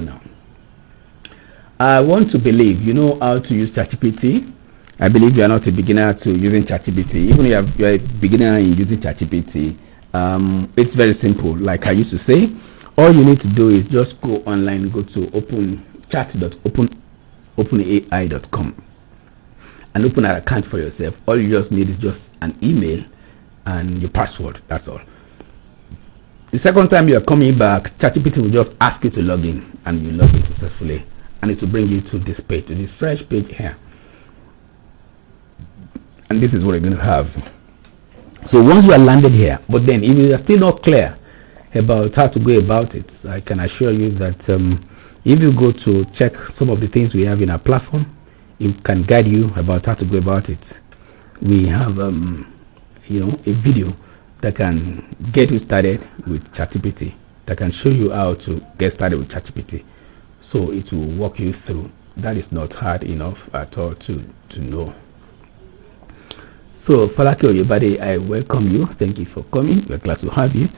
now. I want to believe you know how to use ChatGPT. I believe you are not a beginner to using ChatGPT. Even if you are a beginner in using ChatGPT, it's very simple. Like I used to say, all you need to do is just go online, go to chat.openai.com and open an account for yourself. All you just need is just an email and your password. That's all. The second time you are coming back, ChatGPT will just ask you to log in, and you log in successfully, and it will bring you to this page, to this fresh page here. And this is what you're going to have. So once you are landed here, but then if you are still not clear about how to go about it, I can assure you that if you go to check some of the things we have in our platform, it can guide you about how to go about it. We have a video that can get you started with ChatGPT, that can show you how to get started with ChatGPT. So it will walk you through. That is not hard enough at all to know. So Falake Oyebade, I welcome you. Thank you for coming. We're glad to have you.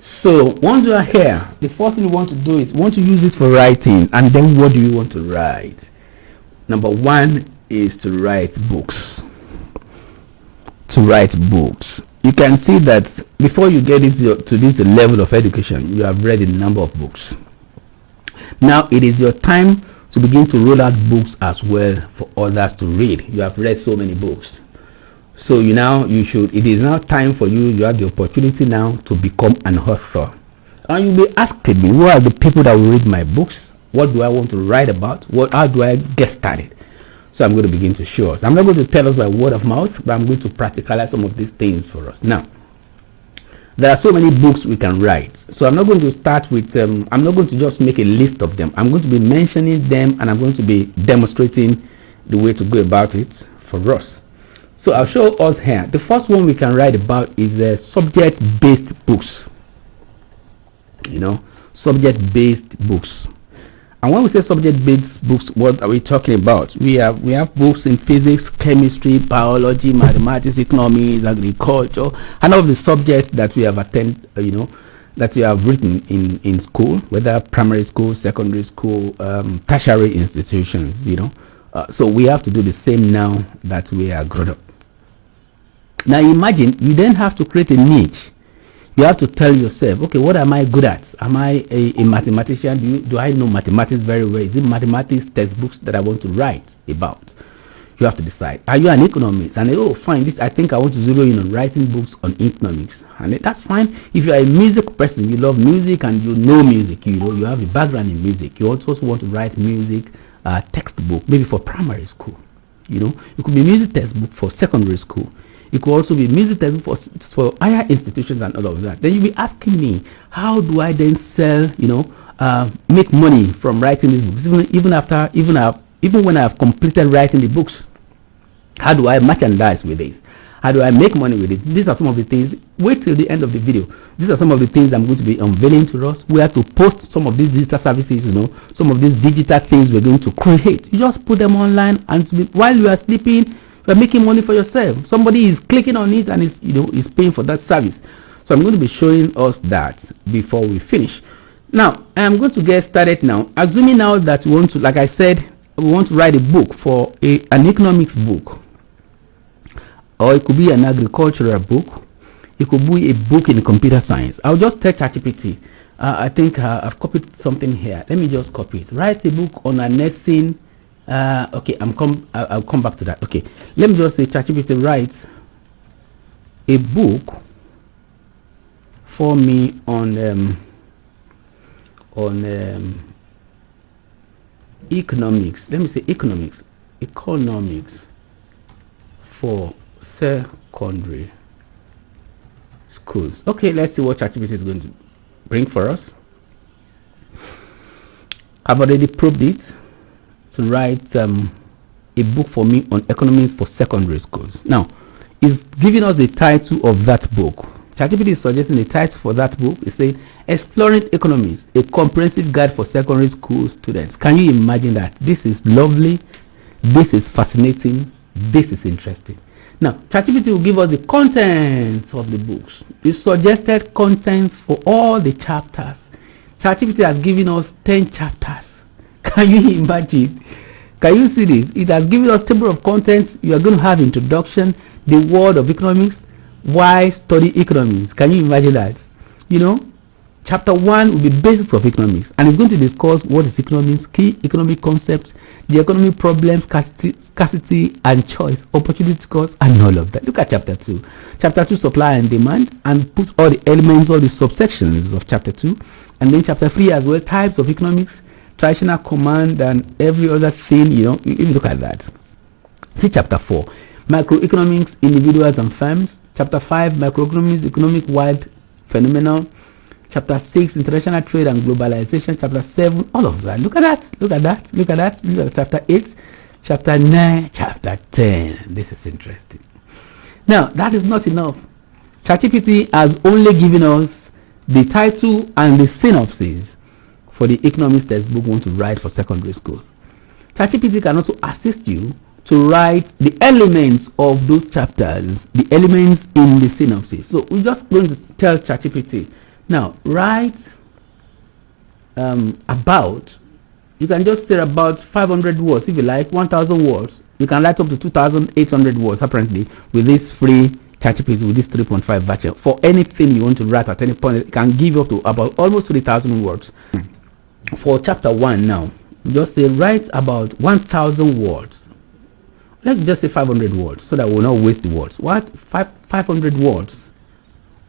So once you are here, the first thing you want to do is want to use it for writing. And then what do you want to write? Number one is to write books. To write books. You can see that before you get into to this level of education, you have read a number of books. Now it is your time to begin to roll out books as well for others to read. You have read so many books. So it is now time for you have the opportunity now to become an author. And you'll be asking me, who are the people that will read my books? What do I want to write about? How do I get started? So I'm going to begin to show us. I'm not going to tell us by word of mouth, but I'm going to practicalize some of these things for us. Now, there are so many books we can write. So I'm not going to start with, I'm not going to just make a list of them. I'm going to be mentioning them, and I'm going to be demonstrating the way to go about it for us. So I'll show us here. The first one we can write about is subject-based books. Subject-based books. And when we say subject-based books, what are we talking about? We have books in physics, chemistry, biology, mathematics, economics, agriculture, and all of the subjects that we have attended, that we have written in school, whether primary school, secondary school, tertiary institutions, So we have to do the same now that we are grown up. Now imagine you then have to create a niche. You have to tell yourself, okay, what am I good at? Am I a mathematician? Do I know mathematics very well? Is it mathematics textbooks that I want to write about? You have to decide. Are you an economist? And fine, I think I want to zero in on writing books on economics. And that's fine. If you are a music person, you love music and you know music, you have a background in music. You also want to write music textbook, maybe for primary school. It could be music textbook for secondary school. It could also be music textbook for higher institutions and all of that. Then you'll be asking me, how do I then sell, make money from writing these books? Even when I have completed writing the books, how do I merchandise with this? How do I make money with it? These are some of the things. Wait till the end of the video. These are some of the things I'm going to be unveiling to us. We have to post some of these digital services, some of these digital things we're going to create. You just put them online, and while you are sleeping, you're making money for yourself. Somebody is clicking on it and is paying for that service. So I'm going to be showing us that before we finish. Now, I'm going to get started now. Assuming now that we want to, like I said, we want to write a book for an economics book. Or it could be an agricultural book. It could be a book in computer science. I'll just tell ChatGPT. I think I've copied something here. Let me just copy it. Write a book on annexing. Okay, I'll come back to that. Okay, let me just say ChatGPT write a book for me on economics. Let me say economics for secondary schools. Okay, let's see what ChatGPT is going to bring for us. I've already proved it. To write a book for me on economics for secondary schools. Now, it's giving us the title of that book. ChatGPT is suggesting the title for that book. It's saying Exploring Economics, a comprehensive guide for secondary school students. Can you imagine that? This is lovely. This is fascinating. This is interesting. Now, ChatGPT will give us the contents of the books. The suggested contents for all the chapters ChatGPT has given us 10 chapters. Can you imagine? Can you see this? It has given us table of contents. You are going to have introduction, the world of economics, why study economics. Can you imagine that? You know, chapter 1 will be basics of economics, and it's going to discuss what is economics, key economic concepts, the economic problems, scarcity and choice, opportunity cost, and all of that. Look at chapter 2. Chapter 2, supply and demand, and put all the elements, all the subsections of chapter 2. And then chapter 3 as well, types of economics, traditional command, and every other thing, you know, if you look at that. See chapter 4, macroeconomics, individuals and firms. Chapter 5, macroeconomics, economic-wide phenomenon. Chapter 6, international trade and globalization. Chapter 7, all of that. Look at that. Look at that. Look at that. Look at chapter 8, chapter 9, chapter 10. This is interesting. Now, that is not enough. ChatGPT has only given us the title and the synopsis for the economics textbook we want to write for secondary schools. ChatGPT can also assist you to write the elements of those chapters, the elements in the synopsis. So we're just going to tell ChatGPT, now write about, you can just say about 500 words if you like, 1,000 words. You can write up to 2,800 words apparently with this free ChatGPT, with this 3.5 version. For anything you want to write at any point, it can give you up to about almost 3,000 words. For chapter 1 now, just say write about 1,000 words. Let's just say 500 words so that we'll not waste the words. What? 500 words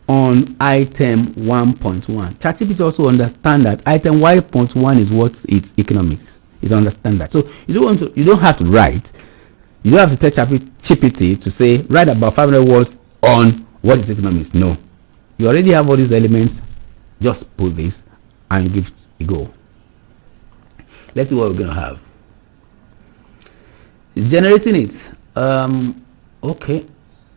on item 1.1. ChatGPT also understand that item 1.1 is what it's economics. It understand that. So you don't have to write. You don't have to tell ChatGPT to say write about 500 words on what is economics. No, you already have all these elements. Just put this and give it a go. Let's see what we're going to have. It's generating it.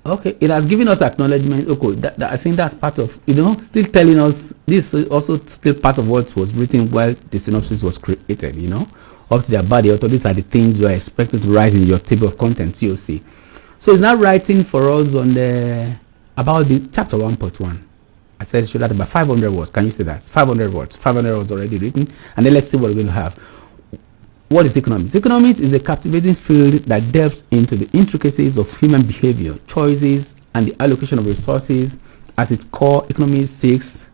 Okay, it has given us acknowledgement. Okay, I think that's part of, you know, still telling us this is also still part of what was written while the synopsis was created, you know, up to their body. Also, these are the things you are expected to write in your table of contents, TOC. So it's now writing for us on the about the chapter 1.1. I said show that about 500 words. Can you see that? 500 words. 500 words already written. And then let's see what we're going to have. What is economics? Economics is a captivating field that delves into the intricacies of human behavior, choices, and the allocation of resources. As its core, economics seeks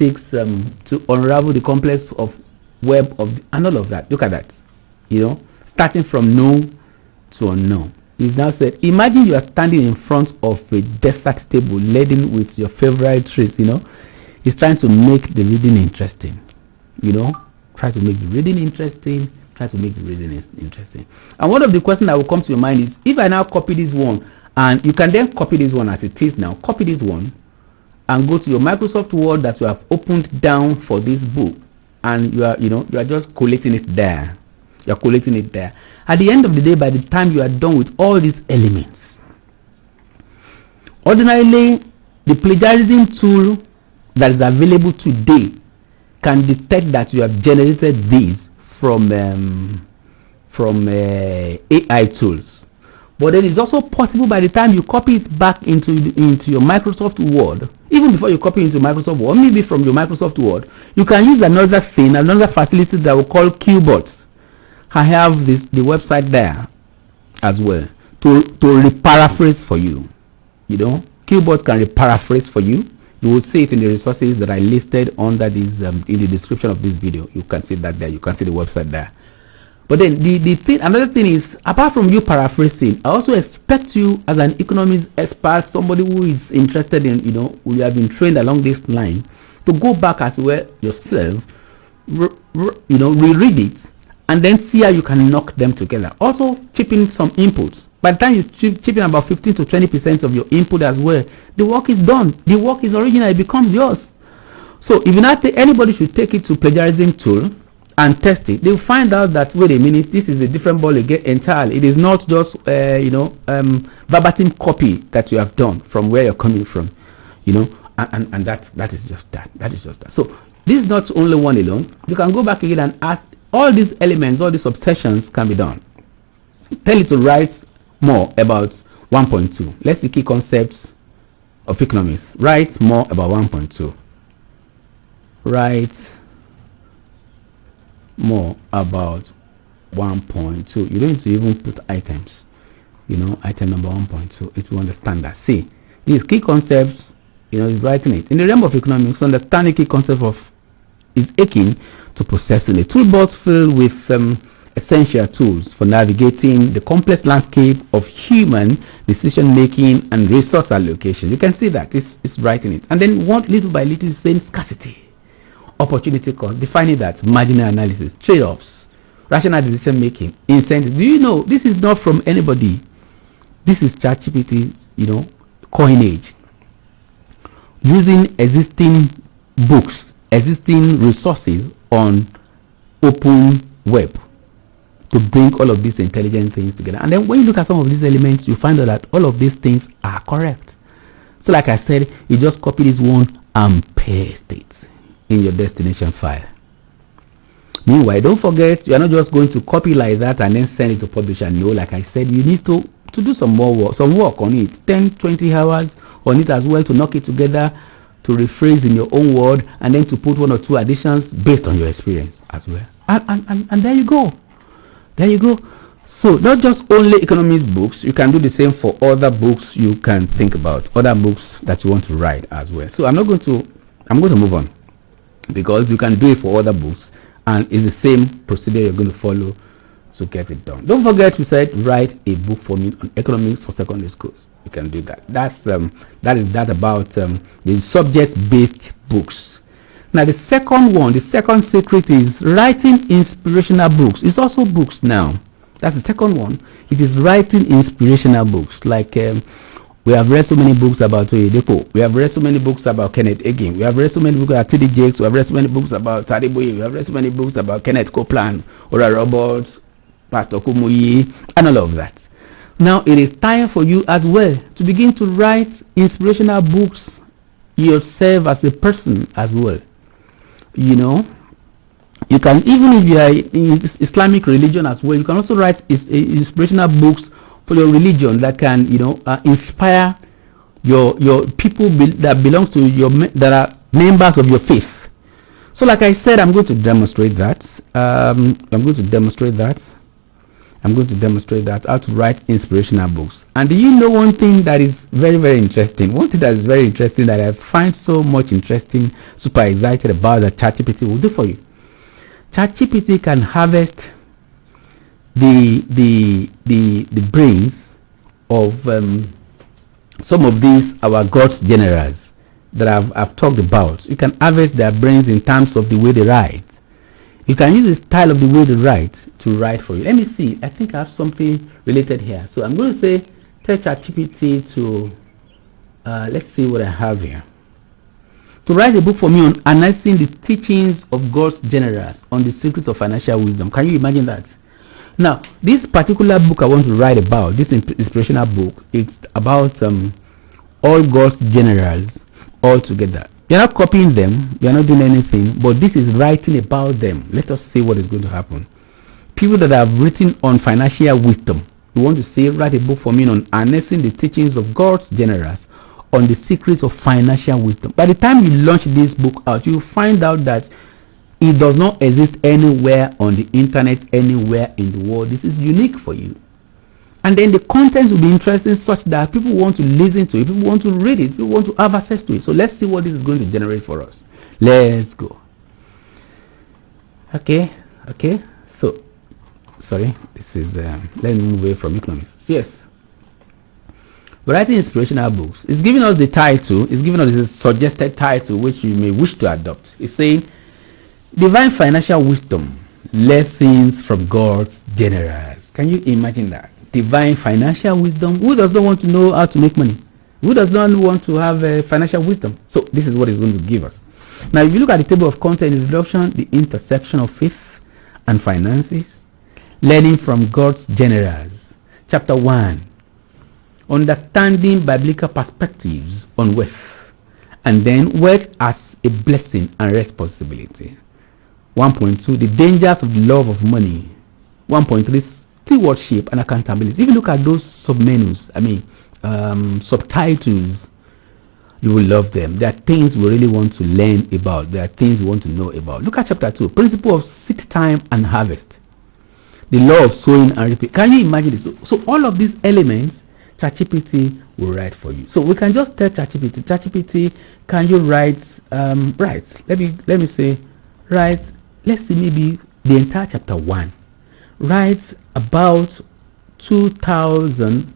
to unravel the complex of web of and all of that. Look at that. You know, starting from known to unknown. He's now said, imagine you are standing in front of a desert table laden with your favorite treats, you know. He's trying to make the reading interesting, you know. Try to make the reading interesting. And one of the questions that will come to your mind is, if I now copy this one, and you can then copy this one as it is now, copy this one, and go to your Microsoft Word that you have opened down for this book, and you are just collating it there. You're collating it there. At the end of the day, by the time you are done with all these elements, ordinarily, the plagiarism tool that is available today can detect that you have generated these from AI tools. But then it's also possible by the time you copy it back into your Microsoft Word, even before you copy into Microsoft Word, maybe from your Microsoft Word, you can use another facility that we call QBots. I have the website there as well to reparaphrase for you. You know, QBots can reparaphrase for you. You will see it in the resources that I listed under this in the description of this video. You can see that there. You can see the website there. But then another thing is, apart from you paraphrasing, I also expect you as an economics expert, somebody who is interested in, you know, who have been trained along this line, to go back as well yourself, reread it, and then see how you can knock them together. Also, chip in some inputs. By the time you chip in about 15 to 20% of your input as well, the work is done. The work is original. It becomes yours. So if you not anybody should take it to plagiarism tool and test it, they'll find out that, wait a minute, this is a different ball again entirely. It is not just verbatim copy that you have done from where you're coming from, you know, and that is just that. That is just that. So this is not only one alone. You can go back again and ask all these elements, all these obsessions can be done. Tell it to write more about 1.2. Let's see key concepts of economics. Write more about 1.2. write more about 1.2. You don't need to even put items. Item number 1.2. It will understand that. See, these key concepts, is writing it. In the realm of economics, understanding key concepts is akin to processing a toolbox filled with essential tools for navigating the complex landscape of human decision making and resource allocation. You can see that it's writing it. And then little by little, saying scarcity, opportunity cost, defining that, marginal analysis, trade-offs, rational decision making, incentives. Do you know this is not from anybody? This is ChatGPT's, coinage, using existing books, existing resources on open web to bring all of these intelligent things together. And then when you look at some of these elements, you find out that all of these things are correct. So like I said, you just copy this one and paste it in your destination file. Meanwhile, don't forget, you are not just going to copy like that and then send it to publisher. No, like I said, you need to do some more work on it, 10-20 hours on it as well, to knock it together, to rephrase in your own word, and then to put 1 or 2 additions based on your experience as well. And there you go. So not just only economics books, you can do the same for other books you can think about, other books that you want to write as well. So I'm going to move on, because you can do it for other books, and it's the same procedure you're going to follow to get it done. Don't forget, we said write a book for me on economics for secondary schools. You can do that. That is about the subject-based books. Now the second secret is writing inspirational books. It's also books now. That's the second one. It is writing inspirational books. Like we have read so many books about NECO. We have read so many books about Kenneth Hagin. We have read so many books about T.D. Jakes. We have read so many books about Tadiboye. We have read so many books about Kenneth Copeland, Ora Roberts, Pastor Kumuyi, and all of that. Now it is time for you as well to begin to write inspirational books yourself as a person as well. You can, even if you are in Islamic religion as well, you can also write inspirational books for your religion that can, inspire your people that belongs to that are members of your faith. So like I said, I'm going to demonstrate that. I'm going to demonstrate that, how to write inspirational books. And do you know one thing that is very, very interesting? One thing that is very interesting that I find so much interesting, super excited about, that ChatGPT will do for you. ChatGPT can harvest the brains of some of these our God's generals that I've talked about. You can harvest their brains in terms of the way they write. You can use the style of the way they write to write for you. Let me see. I think I have something related here. So I'm going to say, tell ChatGPT to, let's see what I have here. To write a book for me on analyzing the teachings of God's generals on the secrets of financial wisdom. Can you imagine that? Now, this particular book I want to write about, this inspirational book, it's about all God's generals all together. You're not copying them, you're not doing anything, but this is writing about them. Let us see what is going to happen. People that have written on financial wisdom. You want to say, write a book for me on harnessing the teachings of God's generals on the secrets of financial wisdom. By the time you launch this book out, you find out that it does not exist anywhere on the internet, anywhere in the world. This is unique for you. And then the content will be interesting such that people want to listen to it, people want to read it, people want to have access to it. So let's see what this is going to generate for us. Let's go. Okay. So, sorry, this is, let me move away from economics. Yes. We're writing inspirational books. It's giving us the title, it's giving us a suggested title which you may wish to adopt. It's saying, Divine Financial Wisdom, Lessons from God's Generals. Can you imagine that? Divine financial wisdom. Who does not want to know how to make money? Who does not want to have financial wisdom? So this is what it's going to give us. Now, if you look at the table of content, introduction, the intersection of faith and finances, learning from God's generals. Chapter 1, understanding biblical perspectives on wealth, and then wealth as a blessing and responsibility. 1.2, the dangers of the love of money. 1.3, stewardship and accountability. If you look at those submenus, subtitles, You will love them. There are things we really want to learn about. There are things we want to know about. Look at chapter 2, principle of seed time and harvest. The law of sowing and reaping. Can you imagine this? So all of these elements, ChatGPT will write for you. So we can just tell ChatGPT, can you write, write? Let me say, write. Let's see, maybe the entire chapter 1. Write about 2,000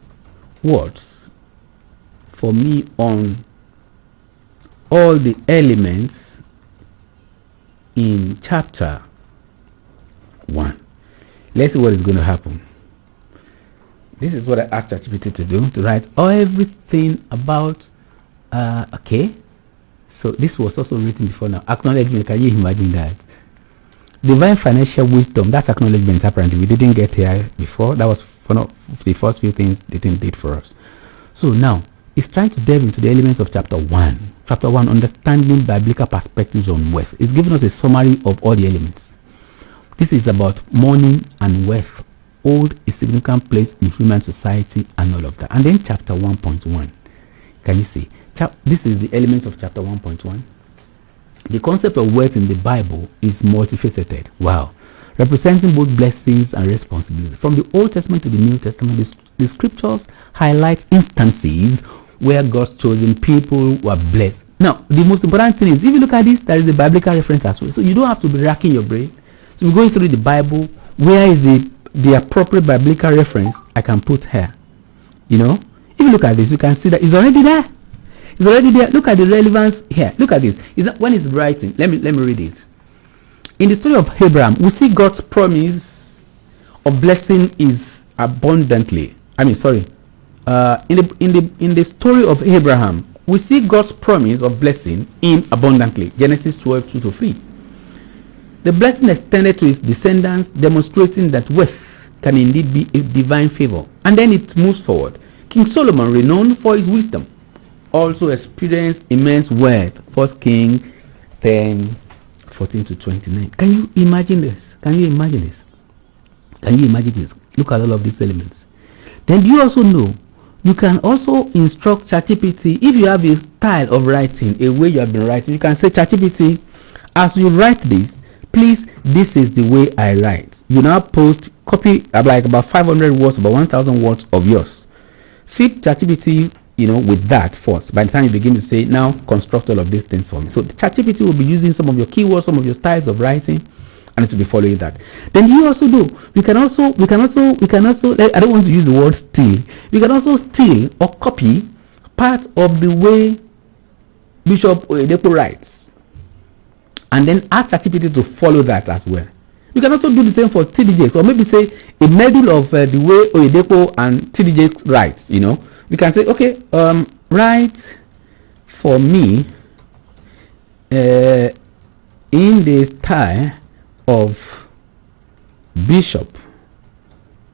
words for me on all the elements in chapter 1. Let's see what is going to happen. This is what I asked ChatGPT to do, to write everything about, okay. So this was also written before now. Acknowledgement, can you imagine that? Divine financial wisdom, that's acknowledgement apparently. We didn't get here before. That was one of the first few things the thing did for us. So now, it's trying to delve into the elements of chapter 1. Chapter 1, understanding biblical perspectives on wealth. It's giving us a summary of all the elements. This is about money and wealth, hold a significant place in human society and all of that. And then chapter 1.1, can you see? This is the elements of chapter 1.1. The concept of wealth in the Bible is multifaceted. Wow. Representing both blessings and responsibilities. From the Old Testament to the New Testament, the scriptures highlight instances where God's chosen people were blessed. Now, the most important thing is, if you look at this, there is a biblical reference as well. So you don't have to be racking your brain. So we're going through the Bible. Where is the appropriate biblical reference I can put here? You know, if you look at this, you can see that it's already there. It's already there. Look at the relevance here. Look at this. Is that when it's writing? Let me read it. In the story of Abraham, we see God's promise of blessing is abundantly. In the story of Abraham, we see God's promise of blessing in abundantly. Genesis 12:2-3. The blessing extended to his descendants, demonstrating that wealth can indeed be a divine favor. And then it moves forward. King Solomon, renowned for his wisdom, also experienced immense wealth. 1 Kings 10:14-29. Can you imagine this? Can you imagine this? Can you imagine this? Look at all of these elements. Then you also know you can also instruct ChatGPT. If you have a style of writing, a way you have been writing, you can say, ChatGPT, as you write this, please, this is the way I write. You now copy like about 500 words, about 1,000 words of yours. Feed ChatGPT, with that first. By the time you begin to say, now construct all of these things for me. So the ChatGPT will be using some of your keywords, some of your styles of writing, and it will be following that. Then you also do. We can also. I don't want to use the word steal. We can also steal or copy part of the way Bishop Oyedepo writes, and then ask ChatGPT to follow that as well. We can also do the same for TDJ. So maybe say a medal of the way Oyedepo and TDJ writes. We can say, okay, write for me in the style of Bishop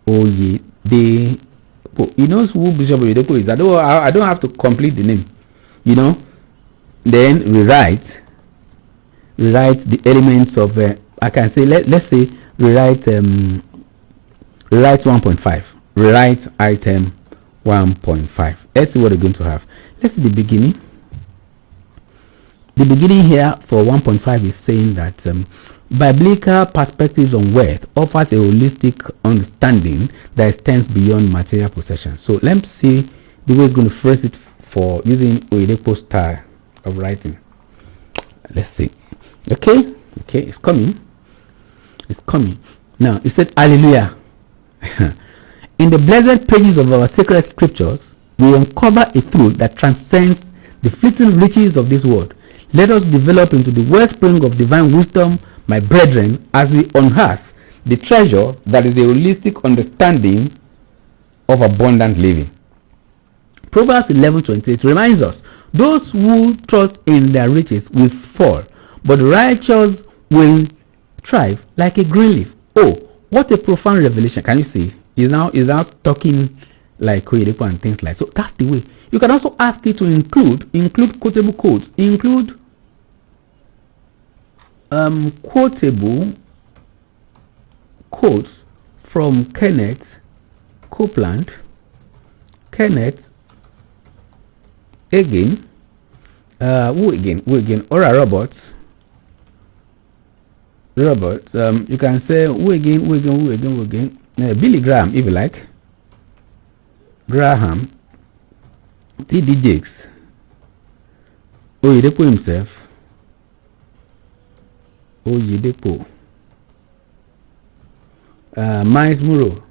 Oyedepo. He knows who Bishop Oyedepo is. I don't have to complete the name. Then rewrite the elements of. I can say let's say rewrite 1.5. Rewrite item 1.5. Let's see what we're going to have. Let's see the beginning. The beginning here for 1.5 is saying that biblical perspectives on wealth offers a holistic understanding that extends beyond material possessions. So let's see the way it's going to phrase it for using Oyedepo's style of writing. Let's see. Okay, it's coming. Now it said, hallelujah. In the blessed pages of our sacred scriptures, we uncover a truth that transcends the fleeting riches of this world. Let us develop into the wellspring of divine wisdom, my brethren, as we unearth the treasure that is a holistic understanding of abundant living. Proverbs 11:28 reminds us, those who trust in their riches will fall, but the righteous will thrive like a green leaf. Oh, what a profound revelation. Can you see? He's now talking like Oyedepo and things like so. That's the way. You can also ask it to include quotable quotes, include quotable quotes from Kenneth Copeland, Kenneth Hagin, Who again? Or a robot. You can say who again? Billy Graham, if you like. Graham. T.D. Jakes. Oyedepo himself. Oyedepo. Miles Muro.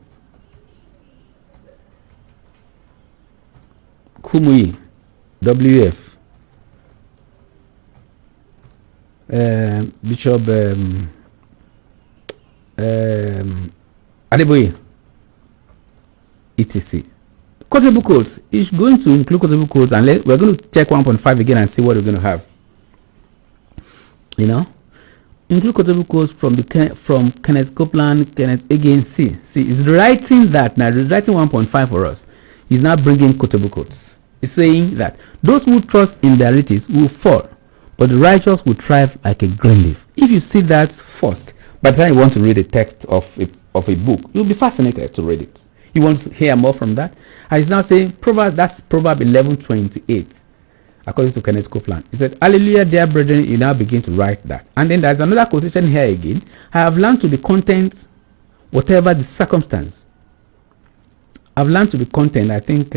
Kumuyi. WF. Bishop Adeboye. etc. Quotable codes is going to include quotable codes, and we're going to check 1.5 again and see what we're going to have. Include quotable codes from Kenneth Copeland, Kenneth again. See, it's writing that now. It's writing 1.5 for us. He's now bringing quotable codes. It's saying that those who trust in their riches will fall, but the righteous will thrive like a green leaf. If you see that first, by the time you want to read the text of a book, you'll be fascinated to read it. You want to hear more from that? And he's now saying, that's Proverbs 11:28, according to Kenneth Copeland. He said, hallelujah, dear brethren, you now begin to write that. And then there's another quotation here again. I have learned to be content, whatever the circumstance. I've learned to be contented, I think.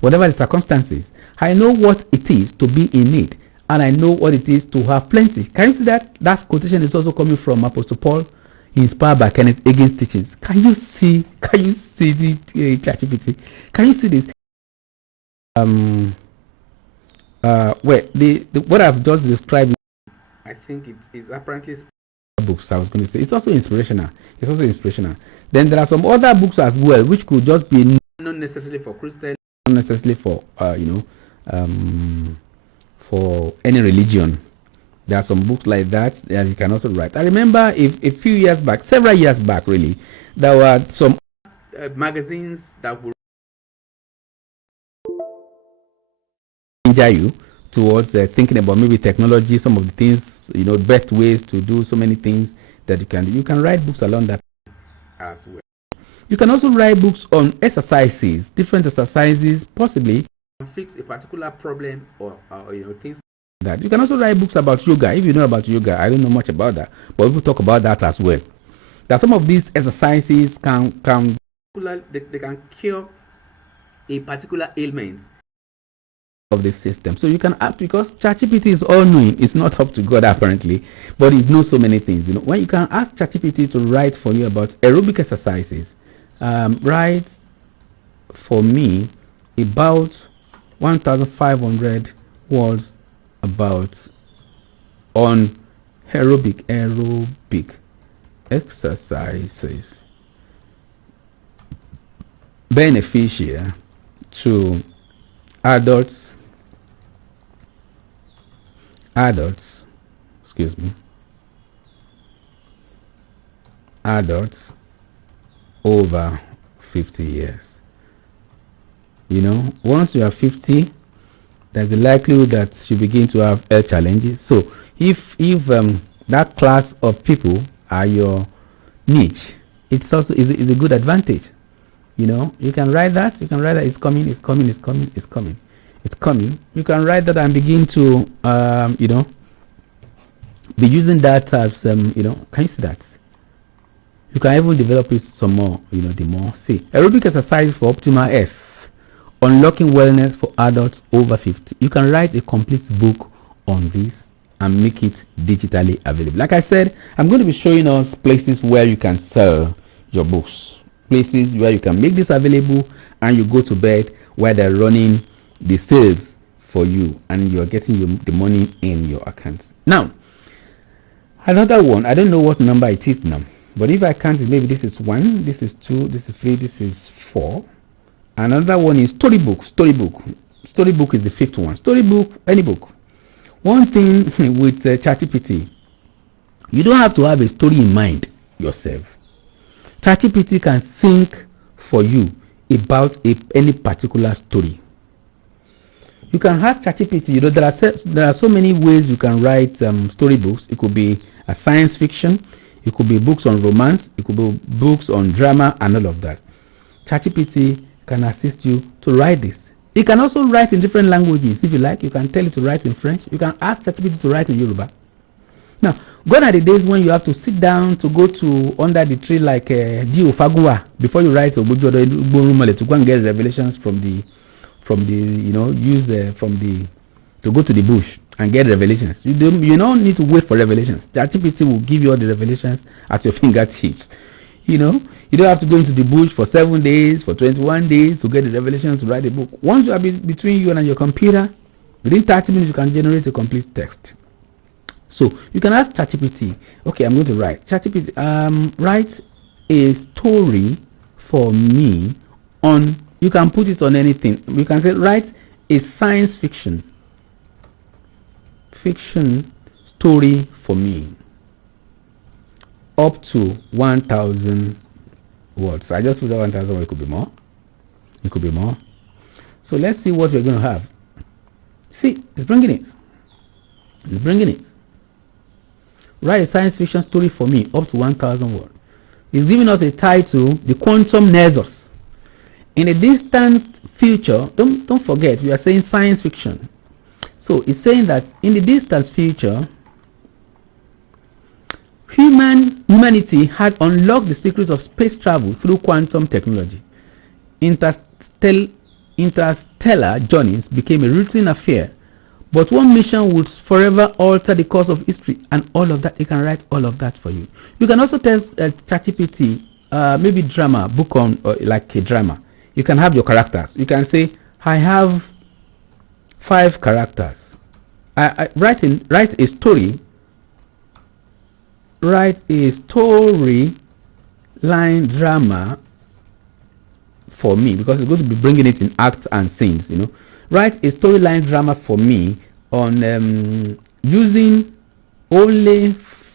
Whatever the circumstances, I know what it is to be in need, and I know what it is to have plenty. Can you see that? That quotation is also coming from Apostle Paul, inspired by Kenneth Hagin's teachings. Can you see the ChatGPT? Can you see this? What I've just described, I think it's apparently books. I was going to say it's also inspirational. Then there are some other books as well, which could just be not necessarily for Christians, not necessarily for for any religion. There are some books like that that you can also write. I remember several years back, really, there were some magazines that would inspire you towards thinking about maybe technology, some of the things, best ways to do so many things that you can do. You can write books along that as well. You can also write books on exercises, different exercises, possibly fix a particular problem or things like that. You can also write books about yoga. If you know about yoga, I don't know much about that, but people talk about that as well. That some of these exercises can they can cure a particular ailment of the system. So you can ask, because ChatGPT is all knowing. It's not up to God apparently, but it knows so many things. When you can ask ChatGPT to write for you about aerobic exercises, write for me about 1,500 words about on aerobic exercises beneficial to adults over 50 years. Once you are 50, there's a likelihood that you begin to have health challenges. So if that class of people are your niche, it's also is a good advantage. You can write that. It's coming. You can write that and begin to be using that as can you see that? You can even develop it some more. The more. See, aerobic exercise for optimal health. Unlocking wellness for adults over 50. You can write a complete book on this and make it digitally available. Like I said, I'm going to be showing us places where you can sell your books, places where you can make this available, and you go to bed where they're running the sales for you and you're getting the money in your account. Now, another one, I don't know what number it is now, but if I count it, maybe this is 1, this is 2, this is 3, this is 4. Another one is storybook. Storybook is the 5th one. Storybook, any book. One thing with ChatGPT, you don't have to have a story in mind yourself. ChatGPT can think for you about any particular story. You can ask ChatGPT. There are so many ways you can write storybooks. It could be a science fiction. It could be books on romance. It could be books on drama and all of that. ChatGPT can assist you to write this. It can also write in different languages. If you like, you can tell it to write in French. You can ask ChatGPT to write in Yoruba. Now, gone are the days when you have to sit down to go to under the tree like Dio Fagua before you write Obujo to go and get revelations from the to go to the bush and get revelations. You don't need to wait for revelations. ChatGPT will give you all the revelations at your fingertips. You don't have to go into the bush for 7 days, for 21 days to get the revelations to write a book. Once you are between you and your computer, within 30 minutes you can generate a complete text. So you can ask ChatGPT, okay, I'm going to write. ChatGPT, write a story for me on, you can put it on anything. You can say, write a science fiction story for me up to 1,000 words. I just put that 1,000 words. It could be more. It could be more. So let's see what we're going to have. See, it's bringing it. It's bringing it. Write a science fiction story for me up to 1,000 words. It's giving us a title, The Quantum Nexus. In the distant future, don't forget, we are saying science fiction. So it's saying that in the distant future, humanity had unlocked the secrets of space travel through quantum technology. Interstellar journeys became a routine affair, but one mission would forever alter the course of history, and all of that, it can write all of that for you. You can also tell ChatGPT, maybe drama, book on, like a drama. You can have your characters. You can say, I have 5 characters. Write a story. Write a story line drama for me, because it's going to be bringing it in acts and scenes. Write a storyline drama for me on using only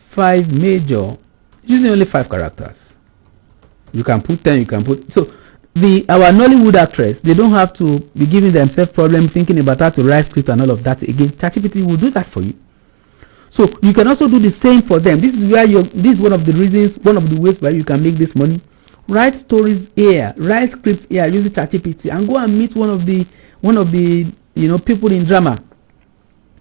5 characters. You can put 10. You can put so. Our Nollywood actress, they don't have to be giving themselves problem thinking about how to write script and all of that. Again, ChatGPT will do that for you. So you can also do the same for them. This is where this is one of the reasons, one of the ways where you can make this money. Write stories here, write scripts here using ChatGPT, and go and meet one of the people in drama.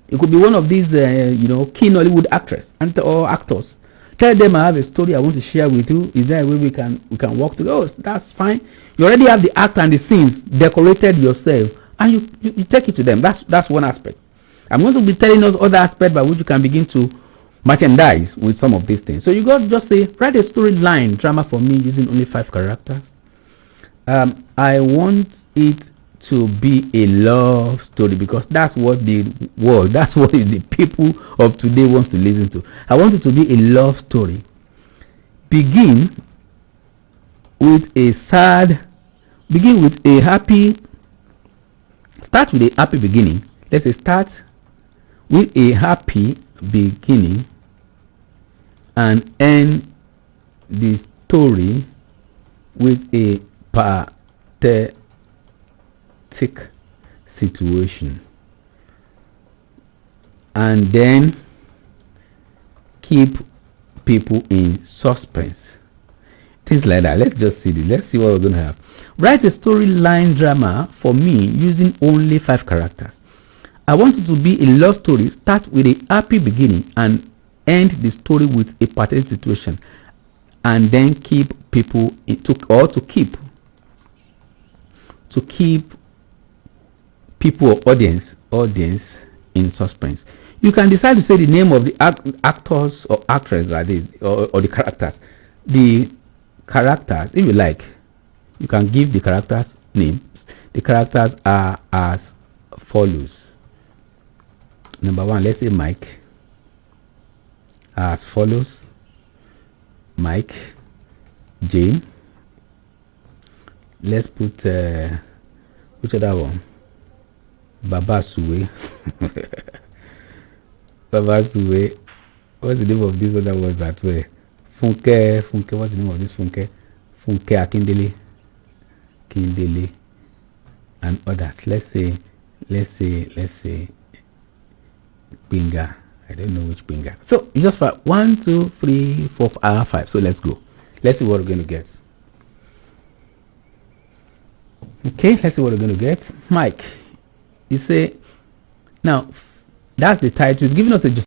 It could be one of these key Nollywood actress or actors. Tell them, I have a story I want to share with you. Is there a way we can work together? Oh, that's fine. You already have the act and the scenes decorated yourself, and you take it to them. That's one aspect. I'm going to be telling us other aspects by which you can begin to merchandise with some of these things. So you got to just say, write a storyline drama for me using only 5 characters. I want it to be a love story, because that's what the world, that's what the people of today wants to listen to. I want it to be a love story. Begin with a happy, start with a happy beginning. Let's say start with a happy beginning and end the story with a pathetic situation, and then keep people in suspense. Things like that. Let's just see it. Let's see what we're going to have. Write a storyline drama for me using only 5 characters. I want it to be a love story. Start with a happy beginning and end the story with a pathetic situation, and then keep people to keep people or audience in suspense. You can decide to say the name of the actors or actress like this, or the characters. The characters, if you like, you can give the characters names. The characters are as follows. Number 1, let's say Mike. As follows: Mike, Jane. Let's put which other one? Baba Suwe. Baba Suwe. What's the name of this other one that way? Funke. What's the name of this Funke? Funke Akindele, and others. Let's say Binga. I don't know which Binga. So you just for 1, 2, 3, 4, 5. So let's go. Let's see what we're going to get. Okay, let's see what we're going to get. Mike, you say, now, that's the title. It's giving us a just.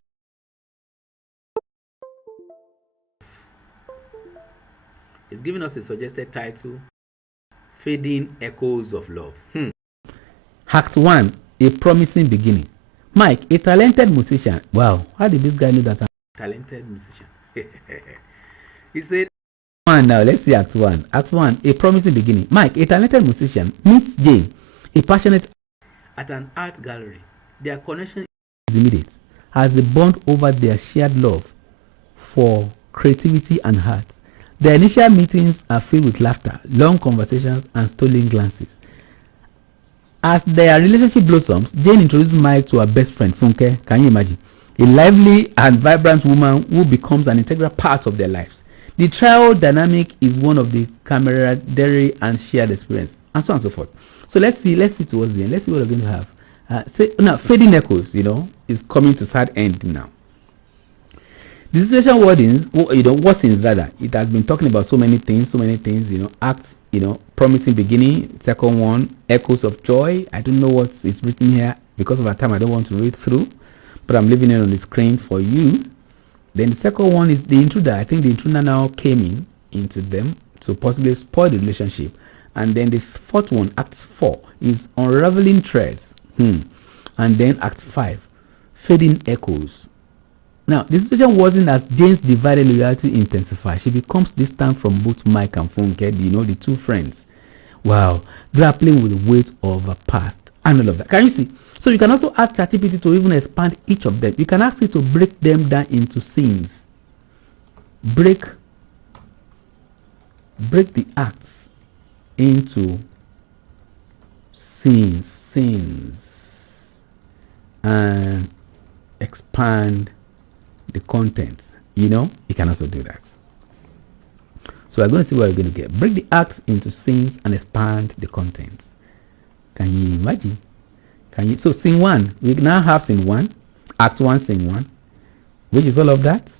It's giving us a suggested title, Fading Echoes of Love. Act 1, A Promising Beginning. Mike, a talented musician. Wow, how did this guy know that I'm a talented musician? He said, now let's see Act 1. Act 1, A Promising Beginning. Mike, a talented musician, meets Jane, a passionate at an art gallery. Their connection is immediate as they bond over their shared love for creativity and art. Their initial meetings are filled with laughter, long conversations, and stolen glances. As their relationship blossoms, Jane introduces Mike to her best friend, Funke. Can you imagine? A lively and vibrant woman who becomes an integral part of their lives. The trio dynamic is one of the camaraderie and shared experience, and so on and so forth. So let's see towards the end. Let's see what we're going to have. Now, Fading Echoes, is coming to sad end now. The situation worsens rather. It has been talking about so many things, acts, promising beginning. Second one, echoes of joy. I don't know what is written here because of our time. I don't want to read through, but I'm leaving it on the screen for you. Then the second one is the intruder. I think the intruder now came into them to possibly spoil the relationship. And then the fourth one, Act 4, is unraveling threads. And then Act 5, Fading Echoes. Now, the situation wasn't as Jane's divided loyalty intensifies. She becomes distant from both Mike and Funke, the two friends. Wow, grappling with the weight of her past and all of that. Can you see? So you can also ask ChatGPT to even expand each of them. You can ask it to break them down into scenes. Break the acts into scenes and expand the contents. You can also do that. So we're going to see what we're going to get. Break the acts into scenes and expand the contents. Can you imagine? So scene 1, we now have scene 1, Act 1, scene 1, which is all of that.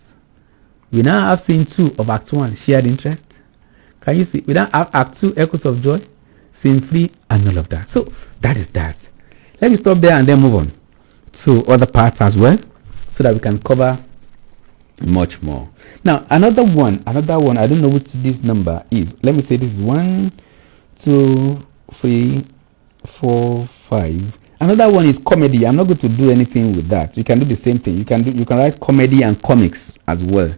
We now have scene 2 of Act 1, shared interest. Can you see? We now have Act 2, echoes of joy, scene 3, and all of that. So that is that. Let me stop there and then move on to other parts as well, so that we can cover much more. Now, another one, I don't know which this number is. Let me say this is 1, 2, 3, 4, 5. Another one is comedy. I'm not going to do anything with that. You can do the same thing. You can write comedy and comics as well.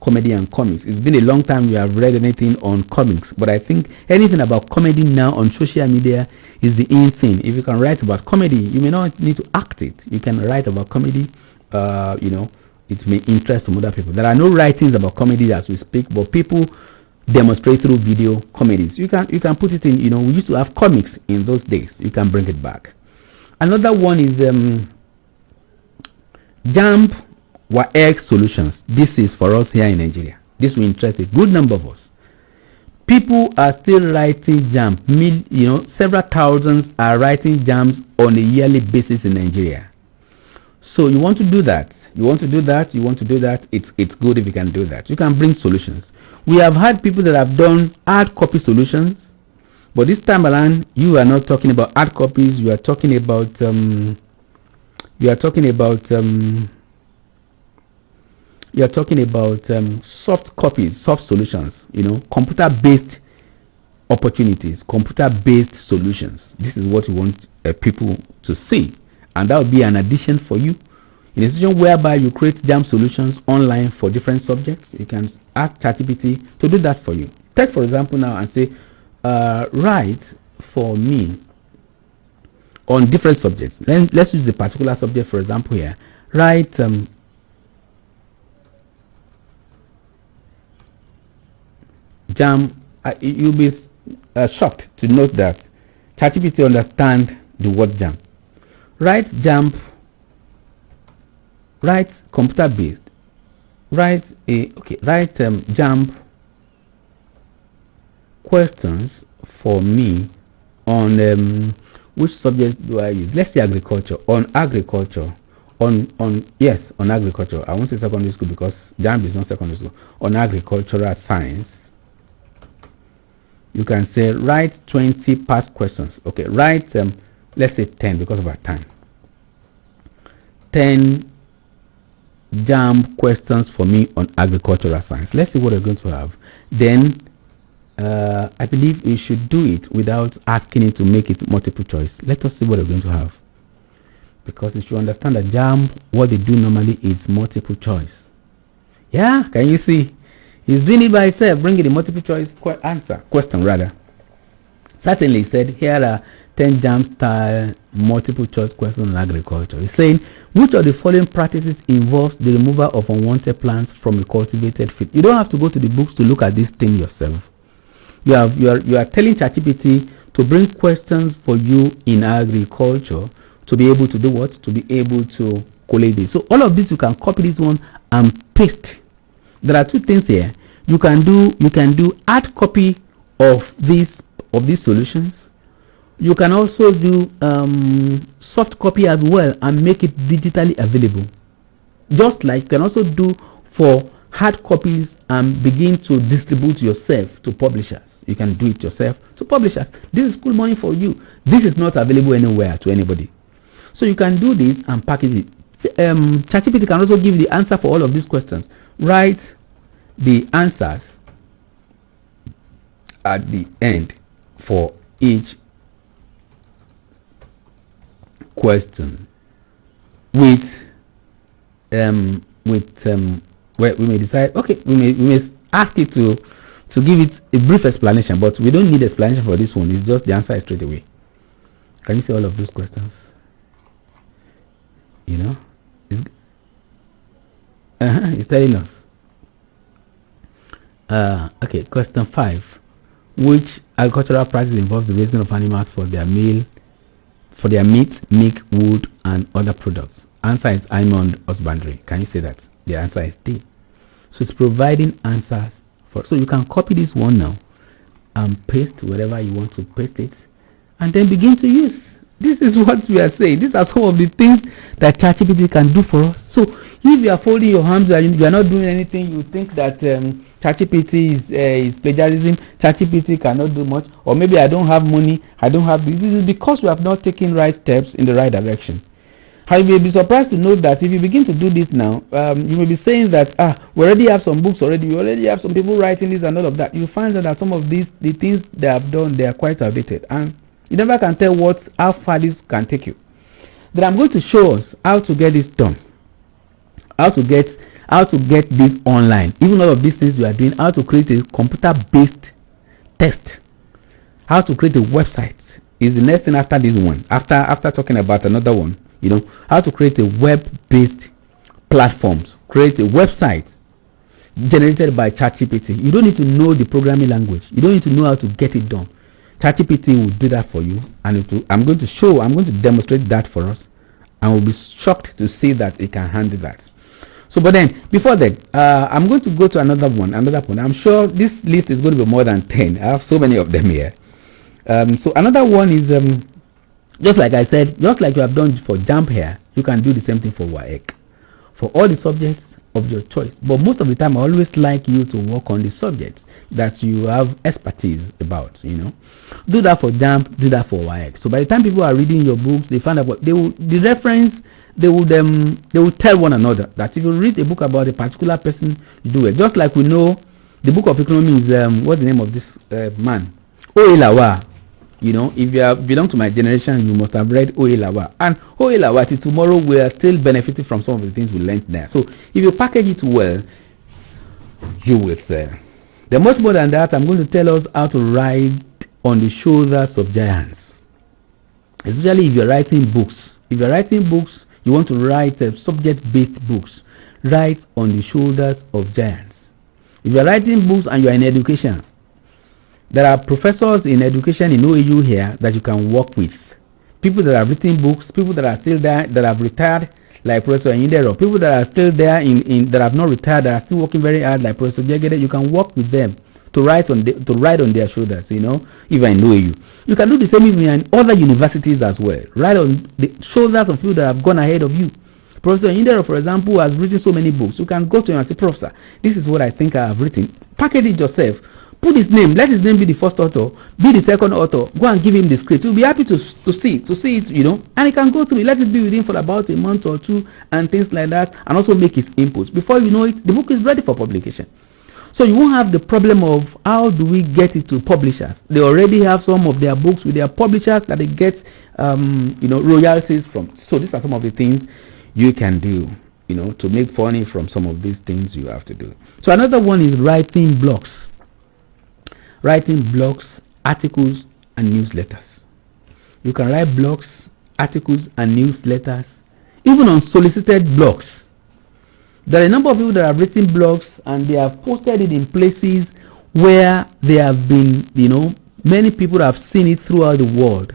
Comedy and comics. It's been a long time we have read anything on comics, but I think anything about comedy now on social media is the in thing. If you can write about comedy, you may not need to act it. You can write about comedy. It may interest some other people. There are no writings about comedy as we speak, but people demonstrate through video comedies. You can put it in. We used to have comics in those days. You can bring it back. Another one is JAMB WAEC solutions. This is for us here in Nigeria. This will interest a good number of us. People are still writing JAMB. Several thousands are writing JAMBs on a yearly basis in Nigeria. So you want to do that. It's good if you can do that. You can bring solutions. We have had people that have done hard copy solutions. But this time around, you are not talking about hard copies. You are talking about soft copies, soft solutions. Computer-based opportunities, computer-based solutions. This is what you want people to see, and that will be an addition for you. In a situation whereby you create JAMB solutions online for different subjects, you can ask ChatGPT to do that for you. Take for example now and say, write for me on different subjects. Let's use a particular subject, for example here. Write JAMB. You'll be shocked to note that ChatGPT understands the word JAMB. Write JAMB. Write computer-based. Write JAMB questions for me on which subject do I use? Let's say agriculture. On agriculture. On agriculture. I won't say secondary school because JAMB is not secondary school. On agricultural science. You can say write 20 past questions. Okay, write let's say 10 because of our time. 10 JAMB questions for me on agricultural science. Let's see what we're going to have. Then I believe you should do it without asking it to make it multiple choice. Let us see what we're going to have. Because you should understand that JAMB, what they do normally is multiple choice. Yeah, can you see? He's doing it by himself, bringing the multiple choice question rather. Certainly, he said, here are 10 JAMB style multiple choice questions on agriculture. He's saying, which of the following practices involves the removal of unwanted plants from a cultivated field? You don't have to go to the books to look at this thing yourself. You are telling ChatGPT to bring questions for you in agriculture to be able to do what? To be able to collate it. So all of this, you can copy this one and paste. There are two things here. You can do hard copy of these solutions. You can also do soft copy as well and make it digitally available. Just like you can also do for hard copies and begin to distribute yourself to publishers. You can do it yourself to publishers. This is cool money for you. This is not available anywhere to anybody. So you can do this and package it. ChatGPT can also give you the answer for all of these questions. Write the answers at the end for each question where we may decide, okay, we may ask it to give it a brief explanation, but we don't need explanation for this one. It's just the answer is straight away. Can you see all of those questions? You know, it's telling us. Okay, question 5. Which agricultural practice involves the raising of animals for their meat, milk, wood, and other products? Answer is almond husbandry. Can you say that? The answer is D. So it's providing answers for. So you can copy this one now and paste wherever you want to paste it, and then begin to use. This is what we are saying. These are some of the things that ChatGPT can do for us. So if you are folding your hands and you are not doing anything, you think that ChatGPT is plagiarism, ChatGPT cannot do much, or maybe I don't have money, I don't have this. This is because we have not taken right steps in the right direction. You may be surprised to know that if you begin to do this now, you may be saying that we already have some books already, we already have some people writing this and all of that. You find that some of the things they have done, they are quite outdated, and you never can tell how far this can take you. Then I'm going to show us how to get this done, how to get this online. Even all of these things we are doing, how to create a computer-based test, how to create a website is the next thing after this one. After talking about another one, you know, how to create a web-based platforms, create a website generated by ChatGPT. You don't need to know the programming language. You don't need to know how to get it done. ChatGPT will do that for you, and I'm going to demonstrate that for us, and we'll be shocked to see that it can handle that. So, but then before that, I'm going to go to another point. I'm sure this list is going to be more than 10. I have so many of them here. So another one is just like I said, just like you have done for JAMB here, you can do the same thing for WAEC, for all the subjects of your choice. But most of the time, I always like you to work on the subjects that you have expertise about. You know, do that for JAMB, do that for WAEC. So by the time people are reading your books, they find out what they will tell one another that if you read a book about a particular person, you do it. Just like we know, the book of economy is what's the name of this man? Oelawa. You know, if you belong to my generation, you must have read Oelawa. And Oelawa till tomorrow, we are still benefiting from some of the things we learned there. So if you package it well, you will sell. Then much more than that, I'm going to tell us how to ride on the shoulders of giants. Especially if you're writing books. If you're writing books, you want to write subject-based books. Write on the shoulders of giants. If you're writing books and you're in education, there are professors in education in OAU here that you can work with. People that have written books, people that are still there, that have retired, like Professor Indero, people that are still there that have not retired, that are still working very hard, like Professor Jegede. You can work with them to ride on their shoulders, you know, even in OAU. You can do the same even in other universities as well. Ride on the shoulders of people that have gone ahead of you. Professor Indero, for example, has written so many books. You can go to him and say, Professor, this is what I think I have written. Package it yourself. Put his name. Let his name be the first author, be the second author. Go and give him the script. He'll be happy to see it, and he can go through it. Let it be with him for about a month or two and things like that, and also make his inputs. Before you know it, the book is ready for publication. So you won't have the problem of how do we get it to publishers. They already have some of their books with their publishers that they get royalties from. So these are some of the things you can do, to make money from some of these things you have to do. So another one is writing blogs. Writing blogs, articles, and newsletters. You can write blogs, articles, and newsletters, even unsolicited blogs. There are a number of people that have written blogs and they have posted it in places where they have been, many people have seen it throughout the world.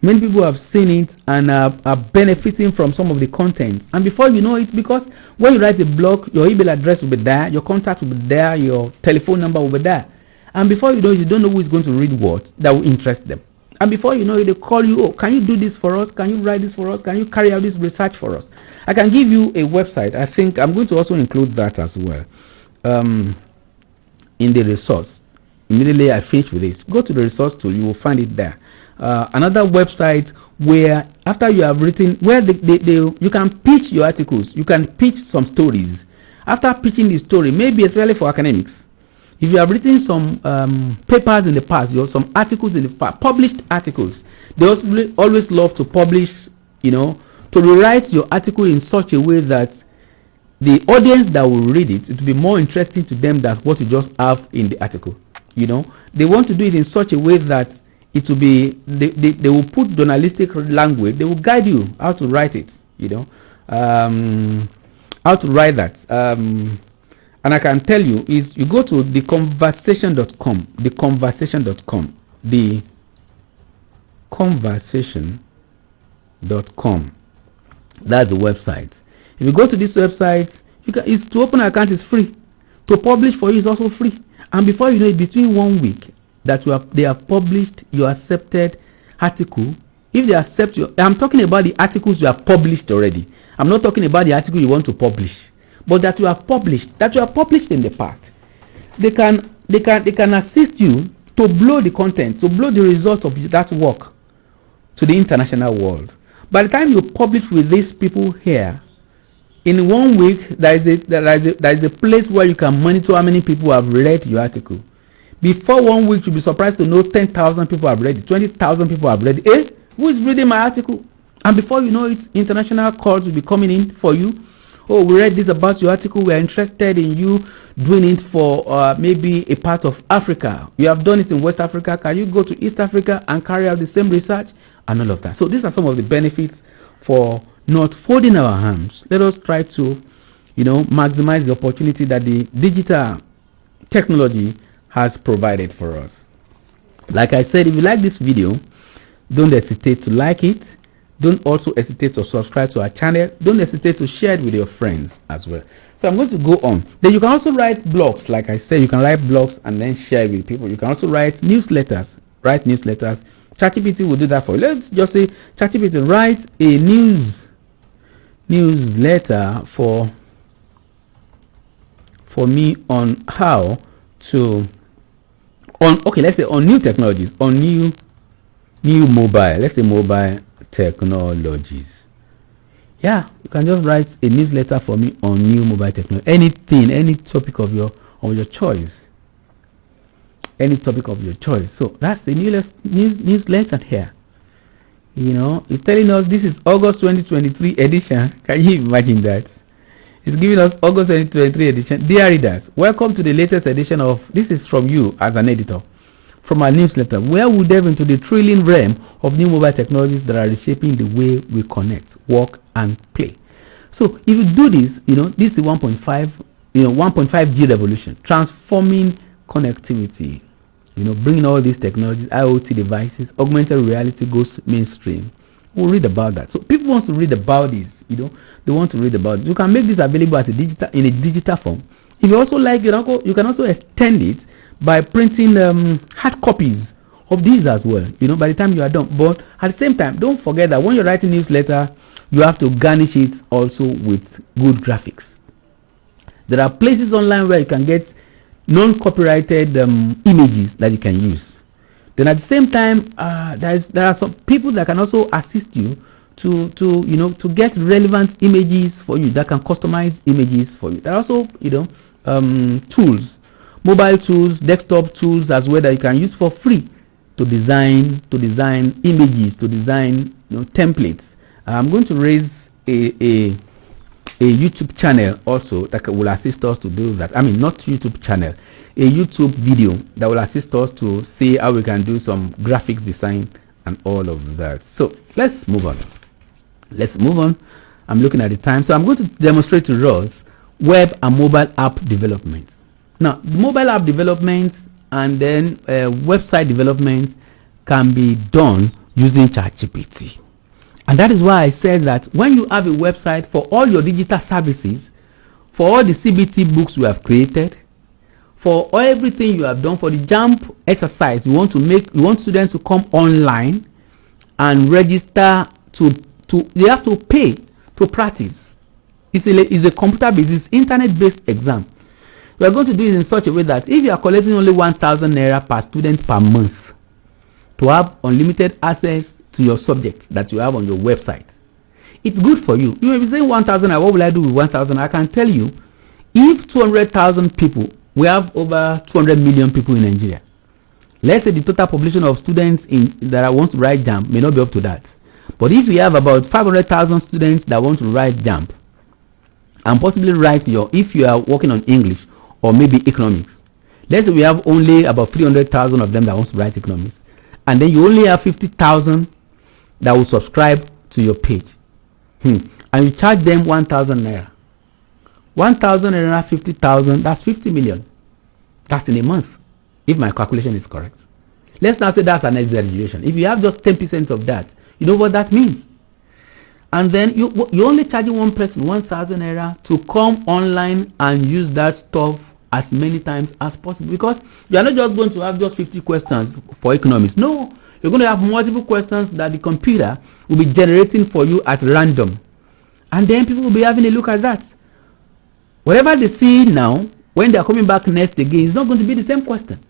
Many people have seen it and are benefiting from some of the content. And before you know it, because when you write a blog, your email address will be there, your contact will be there, your telephone number will be there. And before you know it, you don't know who is going to read what that will interest them. And before you know it, they call you, can you do this for us? Can you write this for us? Can you carry out this research for us? I can give you a website. I think I'm going to also include that as well in the resource. Immediately I finish with this, go to the resource tool, you will find it there. Another website where after you have written, where you can pitch your articles, you can pitch some stories. After pitching the story, maybe especially for academics, if you have written some papers in the past, you have some articles in the past, published articles, they always love to publish, to rewrite your article in such a way that the audience that will read it will be more interesting to them than what you just have in the article. They want to do it in such a way that it will be, they will put journalistic language, they will guide you how to write it, how to write that. And I can tell you is you go to theconversation.com, theconversation.com, theconversation.com. That's the website. If you go to this website, it's to open an account is free. To publish for you is also free. And before you know it, between 1 week that they have published your accepted article, if they accept you, I'm talking about the articles you have published already. I'm not talking about the article you want to publish. But that you have published in the past, they can assist you to blow the content, to blow the result of that work to the international world. By the time you publish with these people here, in 1 week there is a place where you can monitor how many people have read your article. Before 1 week, you'll be surprised to know 10,000 people have read it, 20,000 people have read it. Who is reading my article? And before you know it, international calls will be coming in for you. Oh, we read this about your article. We are interested in you doing it for maybe a part of Africa. You have done it in West Africa. Can you go to East Africa and carry out the same research and all of that? So these are some of the benefits for not folding our hands. Let us try to, maximize the opportunity that the digital technology has provided for us. Like I said, if you like this video, don't hesitate to like it. Don't also hesitate to subscribe to our channel. Don't hesitate to share it with your friends as well. So I'm going to go on. Then you can also write blogs. Like I said, you can write blogs and then share it with people. You can also write newsletters. ChatGPT will do that for you. Let's just say, ChatGPT, write a newsletter for me on how to, let's say on new technologies, on new mobile, let's say mobile technologies. Yeah, you can just write a newsletter for me on new mobile technology. Anything, any topic of your choice. Any topic of your choice. So that's the newsletter here. It's telling us this is August 2023 edition. Can you imagine that? It's giving us August 2023 edition. Dear readers, welcome to the latest edition of, this is from you as an editor, from our newsletter, where we delve into the thrilling realm of new mobile technologies that are reshaping the way we connect, work, and play. So if you do this, this is 1.5G revolution, transforming connectivity, bringing all these technologies, IoT devices, augmented reality goes mainstream. We'll read about that. So people want to read about this, they want to read about it. You can make this available as in a digital form. If you also like, you can also extend it by printing hard copies of these as well, by the time you are done. But at the same time, don't forget that when you're writing newsletter, you have to garnish it also with good graphics. There are places online where you can get non-copyrighted images that you can use. Then at the same time, there are some people that can also assist you to get relevant images for you, that can customize images for you. There are also tools, mobile tools, desktop tools as well, that you can use for free to design images, to design templates. I'm going to raise a YouTube channel also that will assist us to do that. I mean, not YouTube channel, a YouTube video that will assist us to see how we can do some graphics design and all of that. So let's move on. I'm looking at the time, so I'm going to demonstrate to us web and mobile app development. Now, the mobile app development and then website development can be done using ChatGPT. And that is why I said that when you have a website for all your digital services, for all the CBT books you have created, for everything you have done, for the JAMB exercise, you want students to come online and register they have to pay to practice. It's a computer-based, internet-based exam. We are going to do it in such a way that if you are collecting only 1,000 naira per student per month to have unlimited access to your subjects that you have on your website, it's good for you. You may be saying 1,000, what will I do with 1,000? I can tell you, if 200,000 people, we have over 200 million people in Nigeria. Let's say the total population of students that want to write JAMB may not be up to that. But if we have about 500,000 students that want to write JAMB and possibly write if you are working on English or maybe economics, let's say we have only about 300,000 of them that want to write economics, and then you only have 50,000 that will subscribe to your page, and you charge them 1,000 naira. 1,000 naira, 50,000, that's 50 million. That's in a month, if my calculation is correct. Let's now say that's an exaggeration. If you have just 10% of that, you know what that means. And then you only charging one person 1,000 naira to come online and use that stuff as many times as possible, because you are not just going to have just 50 questions for economics. No, you're going to have multiple questions that the computer will be generating for you at random, and then people will be having a look at that. Whatever they see now, when they are coming back next again, it's not going to be the same question.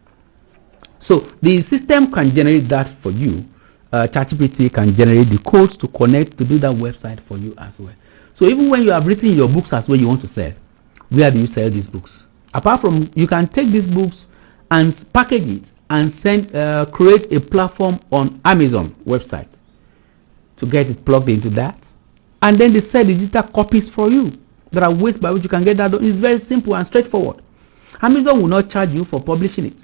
So the system can generate that for you. ChatGPT can generate the codes to connect to do that website for you as well. So even when you have written your books as well, you want to sell, where do you sell these books? Apart from, you can take these books and package it and create a platform on Amazon website to get it plugged into that, and then they sell digital copies for you. There are ways by which you can get that done. It's very simple and straightforward. Amazon will not charge you for publishing it.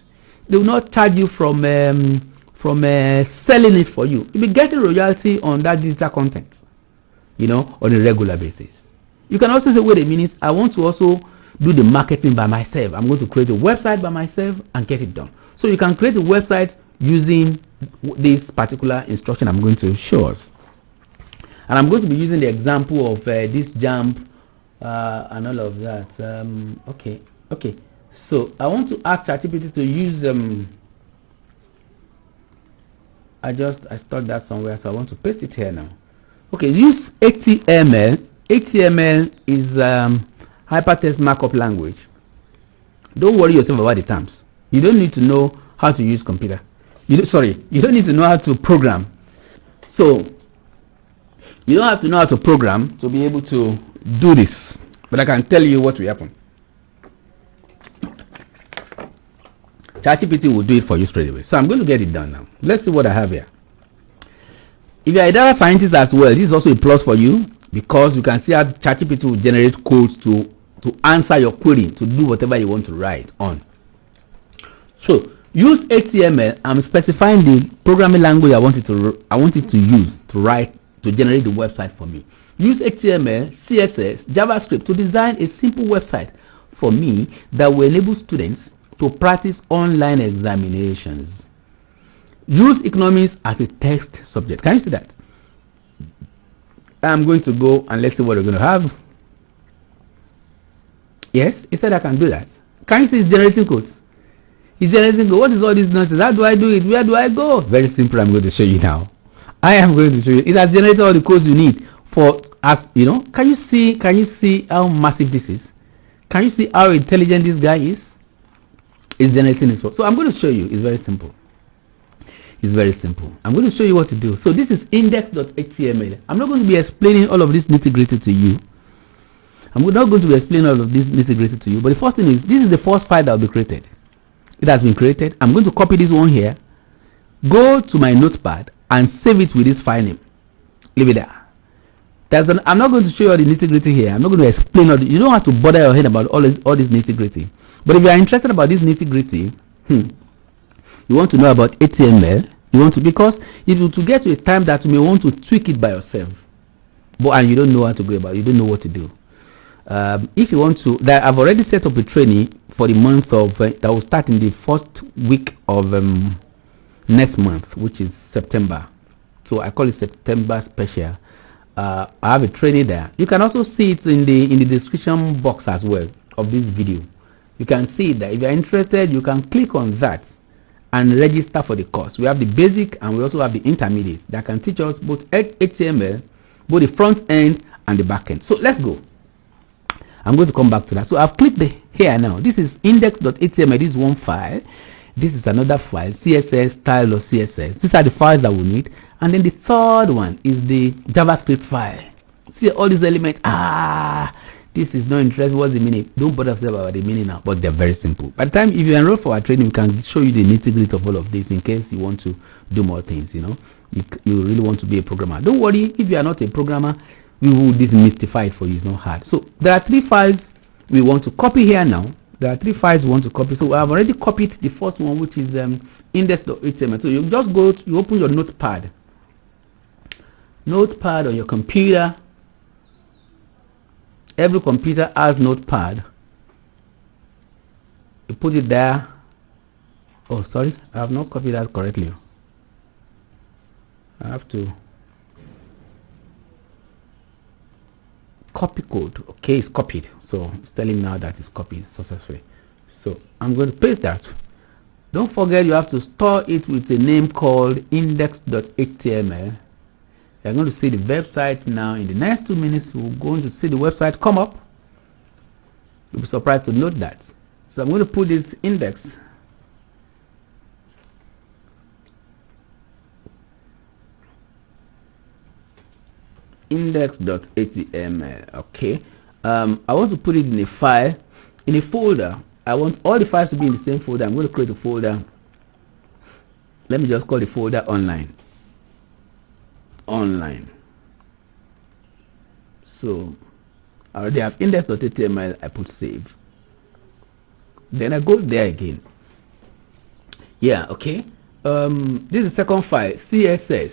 They will not charge you from selling it for you. You'll be getting royalty on that digital content, on a regular basis. You can also say, wait a minute, I want to also do the marketing by myself. I'm going to create a website by myself and get it done. So you can create a website using this particular instruction I'm going to show us. And I'm going to be using the example of this JAMB and all of that. Okay. So I want to ask ChatGPT to use I stuck that somewhere, so I want to paste it here now. Okay, use HTML. HTML is hypertext markup language. Don't worry yourself about the terms. You don't need to know how to use computer. You don't need to know how to program. So you don't have to know how to program to be able to do this. But I can tell you what will happen. ChatGPT will do it for you straight away. So I'm going to get it done now. Let's see what I have here. If you're a data scientist as well, this is also a plus for you, because you can see how ChatGPT will generate codes to answer your query, to do whatever you want to write on. So use HTML. I'm specifying the programming language I want it to use to generate the website for me. Use HTML, CSS, JavaScript to design a simple website for me that will enable students to practice online examinations. Use economics as a text subject. Can you see that? I'm going to go and let's see what we're going to have. Yes, it said I can do that. Can you see it's generating codes? It's generating code. What is all this nonsense? How do I do it? Where do I go? Very simple. I'm going to show you now. I am going to show you. It has generated all the codes you need for us. Can you see how massive this is? Can you see how intelligent this guy is? It's generating it. So I'm going to show you. It's very simple. It's very simple. I'm going to show you what to do. So this is index.html. I'm not going to be explaining all of this nitty-gritty to you. I'm not going to be explaining all of this nitty-gritty to you. But the first thing is, this is the first file that will be created. It has been created. I'm going to copy this one here, go to my notepad and save it with this file name. Leave it there. I'm not going to show you all the nitty-gritty here. I'm not going to explain all the, you don't have to bother your head about all this nitty-gritty. But if you are interested about this nitty-gritty, you want to know about HTML, you want to, because if you to get to a time that you may want to tweak it by yourself, but and you don't know how to go about it, you don't know what to do. If you want to, that I've already set up a training for the month of that will start in the first week of next month, which is September. So I call it September special. I have a training there. You can also see it in the description box as well of this video. You can see that if you are interested, you can click on that and register for the course. We have the basic and we also have the intermediate that can teach us both HTML, both the front end and the back end. So let's go. I'm going to come back to that. So I've clicked here now. This is index.html. This is one file. This is another file, CSS, style.css. These are the files that we need. And then the third one is the JavaScript file. See all these elements. This is not interesting. What's the meaning? Don't bother yourself about the meaning now, but they're very simple. By the time if you enroll for our training, we can show you the nitty-gritty of all of this in case you want to do more things. You know, you really want to be a programmer. Don't worry if you are not a programmer. We will demystify it for you. It's not hard. So there are 3 files we want to copy here now. There are 3 files we want to copy. So I've already copied the first one, which is index.html. So you just you open your notepad on your computer. Every computer has notepad. You put it there. Oh, sorry, I have not copied that correctly. I have to copy code. Okay, it's copied. So it's telling me now that it's copied successfully. So I'm going to paste that. Don't forget you have to store it with a name called index.html. You're going to see the website now. In the next 2 minutes, we're going to see the website come up. You'll be surprised to note that. So I'm going to put this index. Index.html. Okay. I want to put it in a file, in a folder. I want all the files to be in the same folder. I'm going to create a folder. Let me just call the folder online. So I already have index.html. I put save. Then I go there again. Yeah, okay. This is the second file, CSS.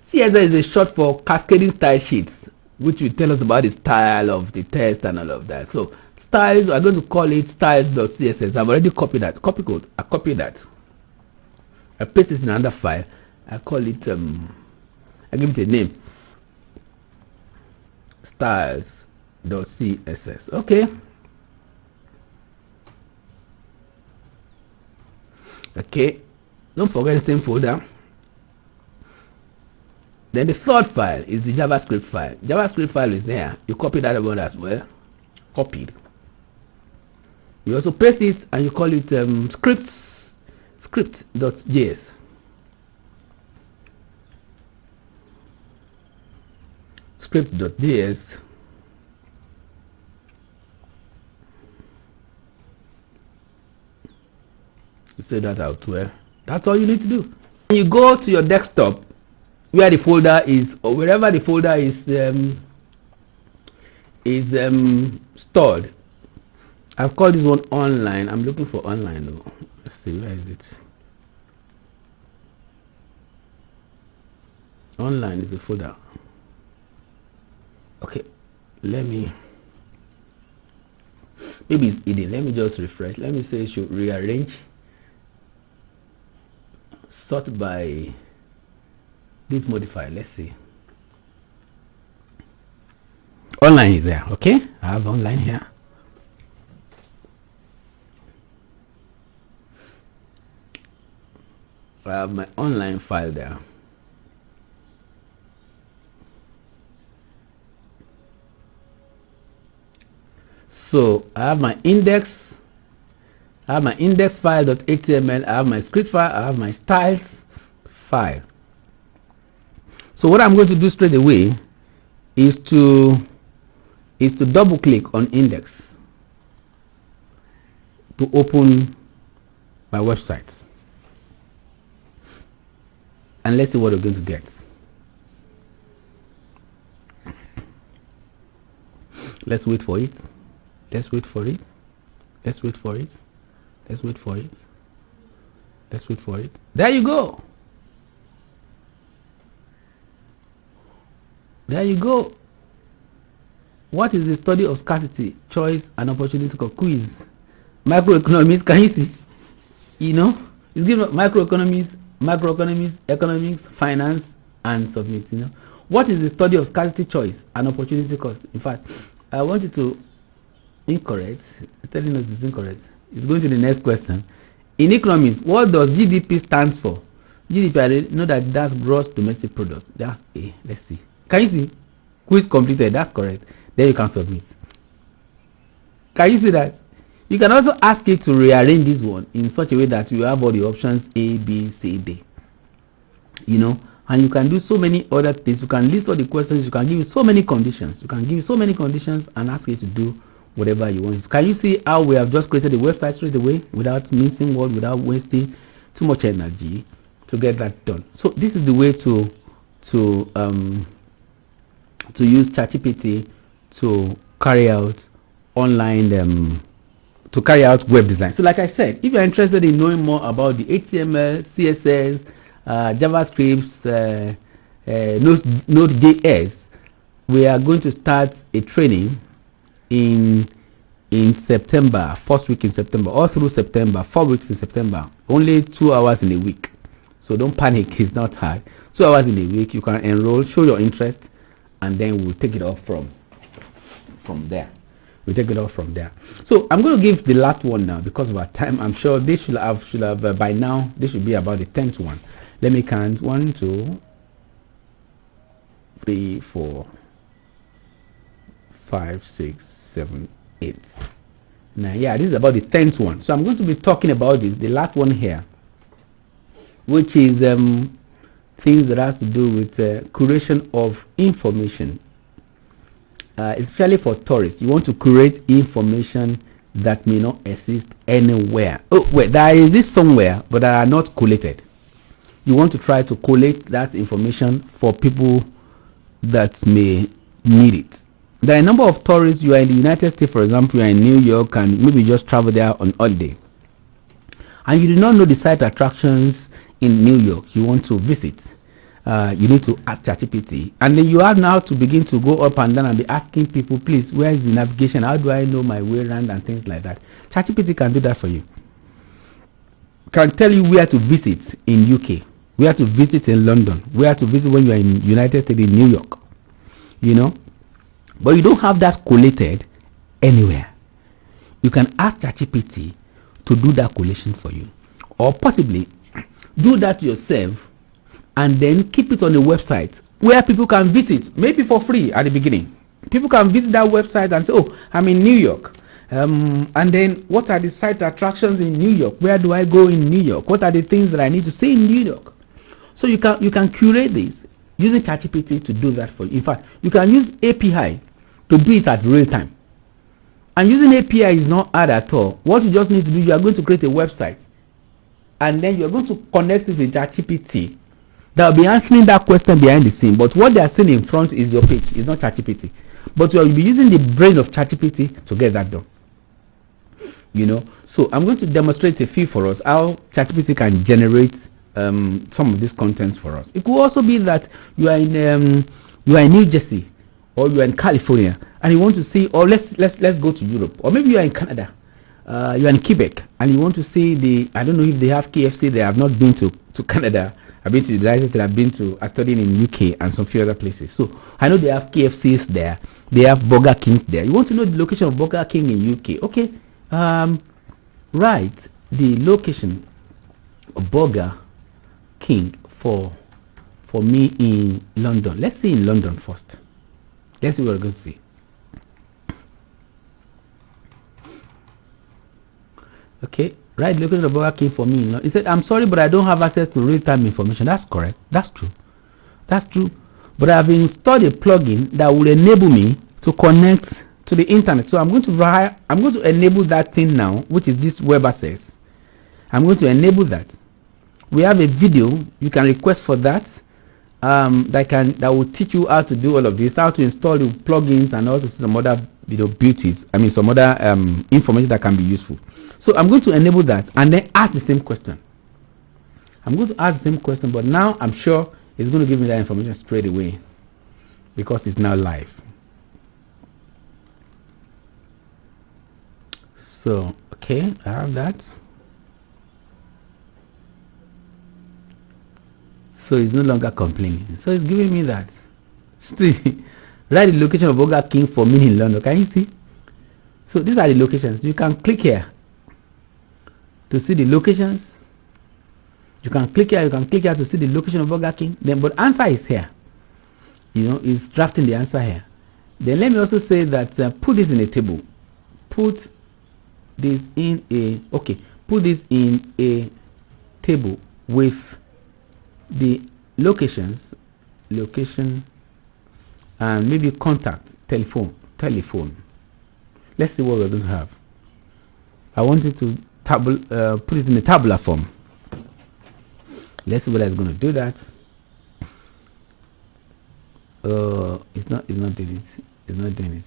CSS is a short for cascading style sheets, which will tell us about the style of the text and all of that. So styles, I'm going to call it styles.css. I've already copied that. Copy code. I copied that. I paste it in another file. I call it I give it a name, styles.css. Okay. Okay, don't forget the same folder. Then the third file is the JavaScript file. JavaScript file is there. You copy that one as well. Copied. You also paste it and you call it script.js. Script.js. You say that out well. That's all you need to do. When you go to your desktop, where the folder is, or wherever the folder is stored. I've called this one online. I'm looking for online though. Let's see, where is it? Online is the folder. Okay, maybe it's hidden. Let me just refresh. Let me say it should rearrange, sort by this modify. Let's see. Online is there. Okay, I have online here. I have my online file there. So I have my index I have my index file.html, I have my script file, I have my styles file. So what I'm going to do straight away is to double click on index to open my website. And let's see what we're going to get. Let's wait for it. Let's wait for it. Let's wait for it. Let's wait for it. Let's wait for it. There you go. There you go. What is the study of scarcity, choice, and opportunity quiz? Microeconomics, can you see? You know, it's given microeconomics, macroeconomics, economics, finance, and submit. You know, what is the study of scarcity, choice, and opportunity cost? In fact, I want you to incorrect. It's telling us it's incorrect. It's going to the next question. In economics, what does GDP stands for? GDP, I know that that's gross domestic product. That's A. Let's see. Can you see? Quiz completed. That's correct. Then you can submit. Can you see that? You can also ask it to rearrange this one in such a way that you have all the options A, B, C, D. You know, and you can do so many other things. You can list all the questions. You can give it so many conditions. You can give it so many conditions and ask it to do whatever you want. Can you see how we have just created a website straight away without missing word, without wasting too much energy to get that done? So this is the way to use ChatGPT to carry out online to carry out web design. So like I said, if you're interested in knowing more about the HTML, CSS, JavaScript, Node.js, we are going to start a training in September, first week in September, all through September, 4 weeks in September, only 2 hours in a week. So don't panic, it's not hard. 2 hours in a week, you can enroll, show your interest, and then we'll take it off from there. We take it off from there. So I'm going to give the last one now because of our time. I'm sure this should have by now. This should be about the 10th one. Let me count 1, 2, 3, 4, 5, 6, 7, 8. Now, yeah, this is about the 10th one. So I'm going to be talking about this, the last one here, which is things that has to do with curation of information. Especially for tourists, you want to create information that may not exist anywhere. Oh, wait, there is this somewhere, but that are not collated. You want to try to collate that information for people that may need it. There are a number of tourists. You are in the United States, for example, you are in New York, and maybe you just travel there on holiday, and you do not know the site attractions in New York you want to visit. You need to ask ChatGPT, and then you have now to begin to go up and down and be asking people, please, where is the navigation? How do I know my way around and things like that? ChatGPT can do that for you. Can tell you where to visit in UK, where to visit in London, where to visit when you are in United States, in New York. You know, but you don't have that collated anywhere. You can ask ChatGPT to do that collation for you, or possibly do that yourself and then keep it on a website where people can visit, maybe for free at the beginning. People can visit that website and say, oh, I'm in New York. And then what are the site attractions in New York? Where do I go in New York? What are the things that I need to see in New York? So you can curate this using ChatGPT to do that for you. In fact, you can use API to do it at real time. And using API is not hard at all. What you just need to do, you are going to create a website, and then you are going to connect it with ChatGPT. They'll be answering that question behind the scene, but what they are seeing in front is your page. It's not ChatGPT, but you will be using the brain of ChatGPT to get that done. You know, so I'm going to demonstrate a few for us how ChatGPT can generate some of these contents for us. It could also be that you are in New Jersey, or you are in California, and you want to see, or let's go to Europe, or maybe you are in Canada. You are in Quebec, and you want to see I don't know if they have KFC. They have not been to Canada. I've been to the United States. I've been to studying in UK and some few other places. So I know they have KFCs there. They have Burger Kings there. You want to know the location of Burger King in UK? Okay, write the location of Burger King for me in London. Let's see in London first. Let's see what we're going to see. Okay, write the location of Burger King for me. He said, I'm sorry, but I don't have access to real-time information. That's correct. That's true. That's true. But I've installed a plugin that will enable me to connect to the internet. So I'm going to enable that thing now, which is this web access. I'm going to enable that. We have a video you can request for that. That will teach you how to do all of this, how to install the plugins and also some other beauties. I mean some other information that can be useful. So I'm going to enable that and then ask the same question. I'm going to ask the same question, but now I'm sure it's going to give me that information straight away because it's now live. So okay, I have that. So it's no longer complaining. So it's giving me that. Still, write the location of Burger King for me in London. Can you see? So these are the locations. You can click here to see the locations. You can click here. You can click here to see the location of Burger King. Then, but answer is here. It's drafting the answer here. Then let me also say that put this in a table. Put this in a table with the location, and maybe contact, telephone. Let's see what we're going to have. I want you to put it in a tabular form. Let's see whether it's going to do that. It's not doing it.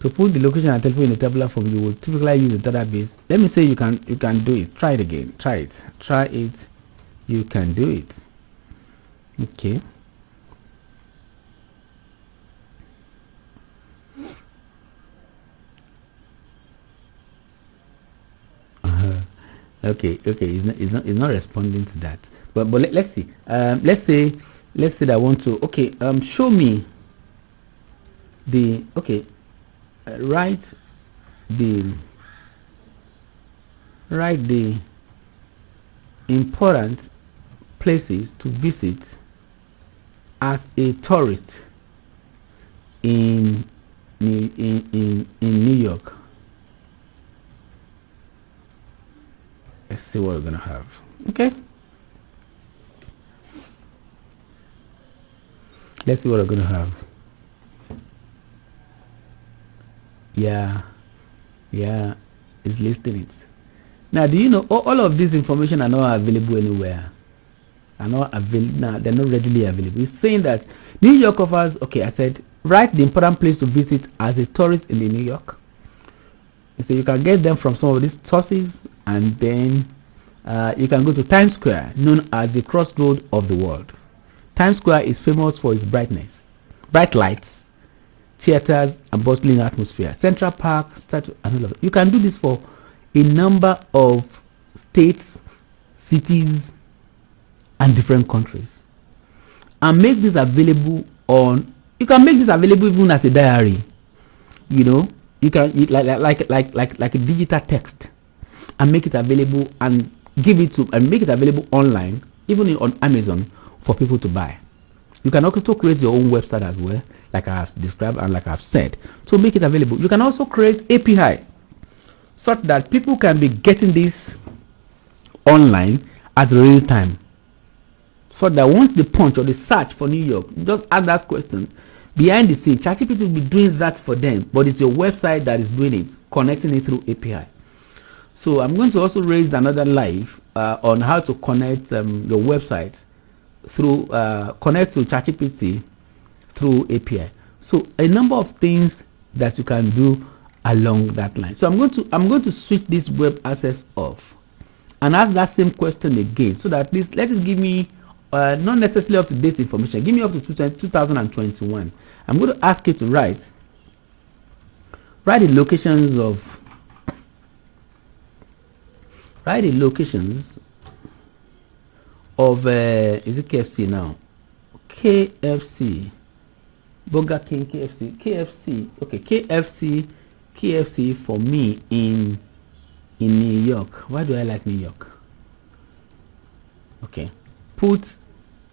To put the location and telephone in a tabular form, you will typically use the database. Let me say you can do it. Try it again. Try it. You can do it. Okay. Okay. It's not responding to that. But let's see. Let's say that I want to. Okay. Show me the. Okay. Write the important places to visit as a tourist in New York. Let's see what we're gonna have. Okay. Let's see what we're gonna have. Yeah, it's listing it. Now, do you know all of this information are not available anywhere? Are not available now. They're not readily available. It's saying that New York offers. Okay, I said write the important place to visit as a tourist in the New York. So you can get them from some of these sources, and then you can go to Times Square, known as the crossroad of the world. Times Square is famous for its brightness, bright lights, theaters, and bustling atmosphere. Central Park, statue, and all of it. You can do this for a number of states, cities, and different countries, and make this available on. You can make this available even as a diary. You can like a digital text, and make it available and make it available online, even on Amazon, for people to buy. You can also create your own website as well, like I have described and like I've said, to make it available. You can also create API such that people can be getting this online at real time. So that once they punch or they search for New York, just ask that question. Behind the scene, ChatGPT will be doing that for them, but it's your website that is doing it, connecting it through API. So I'm going to also raise another live on how to connect your website through connect to ChatGPT through API. So a number of things that you can do along that line. So I'm going to switch this web access off and ask that same question again, so that let it give me not necessarily up to date information. Give me up to 2021. I'm going to ask it to write the locations of is it KFC now? KFC, Burger King, KFC. Okay, KFC for me in New York. Why do I like New York? Okay, put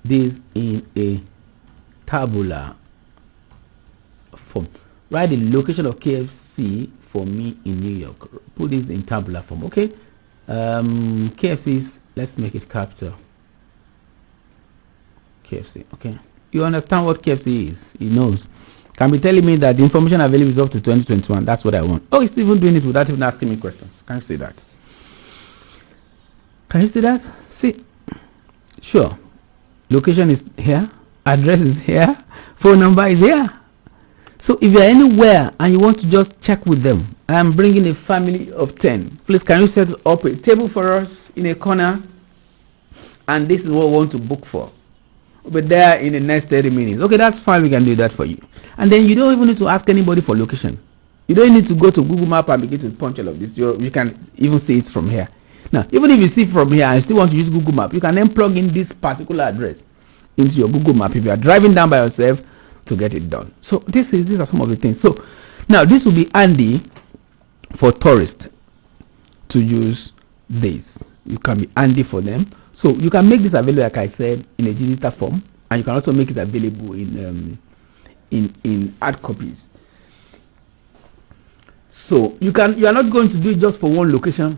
this in a tabular form. Write the location of KFC for me in New York. Put this in tabular form. Okay. KFC's, let's make it capital. KFC. Okay. You understand what KFC is? He knows. Can be telling me that the information available is up to 2021. That's what I want. Oh, it's even doing it without even asking me questions. Can you see that? Can you see that? See. Sure. Location is here. Address is here. Phone number is here. So if you're anywhere and you want to just check with them, I am bringing a family of 10. Please, can you set up a table for us in a corner? And this is what we want to book for. We'll be there in the next 30 minutes. Okay, that's fine. We can do that for you. And then you don't even need to ask anybody for location. You don't need to go to Google Map and begin to punch all of this. You can even see it from here. Now, even if you see from here and you still want to use Google Map, you can then plug in this particular address into your Google Map if you are driving down by yourself to get it done. So these are some of the things. So now this will be handy for tourists to use this. You can be handy for them. So you can make this available, like I said, in a digital form, and you can also make it available in hard copies. So you are not going to do it just for one location,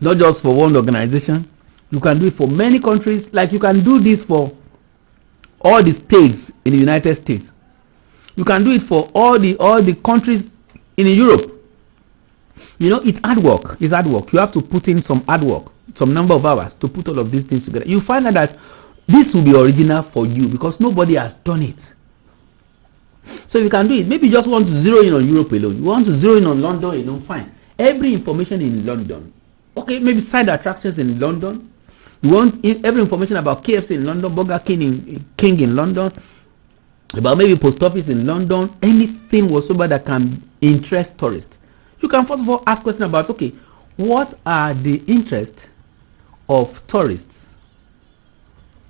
not just for one organization. You can do it for many countries. Like you can do this for all the states in the United States. You can do it for all the countries in Europe. You know, it's hard work. It's hard work. You have to put in some hard work, some number of hours to put all of these things together. You find out that this will be original for you because nobody has done it. So you can do it. Maybe you just want to zero in on Europe alone. You want to zero in on London alone. Fine. Every information in London. Okay, maybe side attractions in London. You want every information about KFC in London, Burger King in London, about maybe post office in London, anything whatsoever that can interest tourists. You can first of all ask questions about, okay, what are the interests of tourists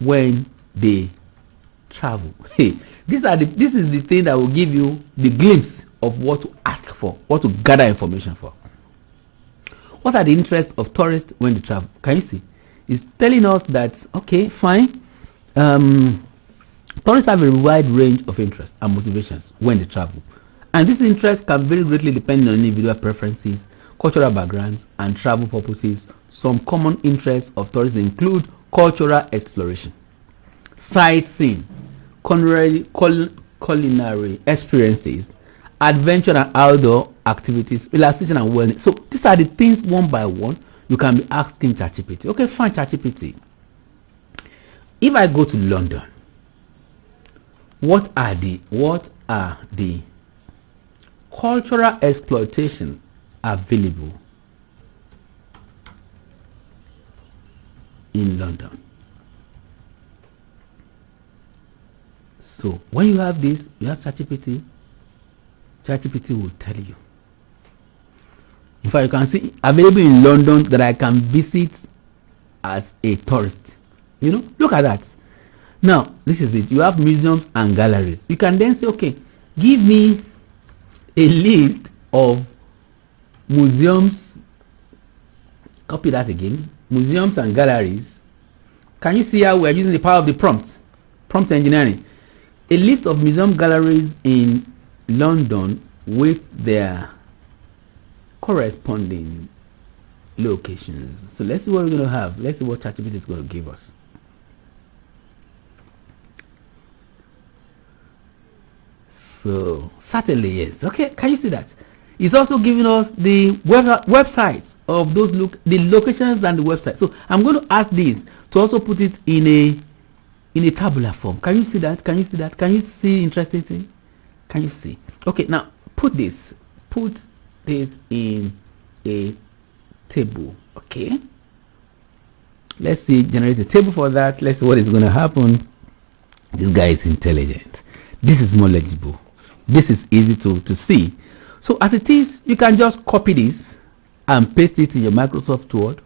when they travel? Hey, this is the thing that will give you the glimpse of what to ask for, what to gather information for. What are the interests of tourists when they travel? Can you see? It's telling us that, okay, fine. Tourists have a wide range of interests and motivations when they travel. And these interests can vary greatly depending on individual preferences, cultural backgrounds, and travel purposes. Some common interests of tourists include cultural exploration, sightseeing, culinary experiences, adventure and outdoor activities, relaxation and wellness. So these are the things one by one you can be asking ChatGPT. Okay, fine, ChatGPT. If I go to London, what are the cultural exploitation available in London? So when you have this, you have ChatGPT. ChatGPT will tell you. In fact, you can see available in London that I can visit as a tourist. You know, look at that. Now, this is it. You have museums and galleries. You can then say, okay, give me a list of museums. Copy that again. Museums and galleries. Can you see how we're using the power of the prompt engineering? A list of museum galleries in London with their corresponding locations. So let's see what we're going to have. Let's see what ChatGPT is going to give us. So certainly yes. Okay, can you see that? It's also giving us the websites of those the locations and the website. So I'm going to ask this to also put it in a tabular form. Can you see that? Can you see that? Can you see interesting thing? Can you see? Okay, now put this in a table. Okay, let's see, generate a table for that. Let's see what is going to happen. This guy is intelligent. This is knowledgeable. This is easy to see. So as it is, you can just copy this and paste it in your Microsoft Word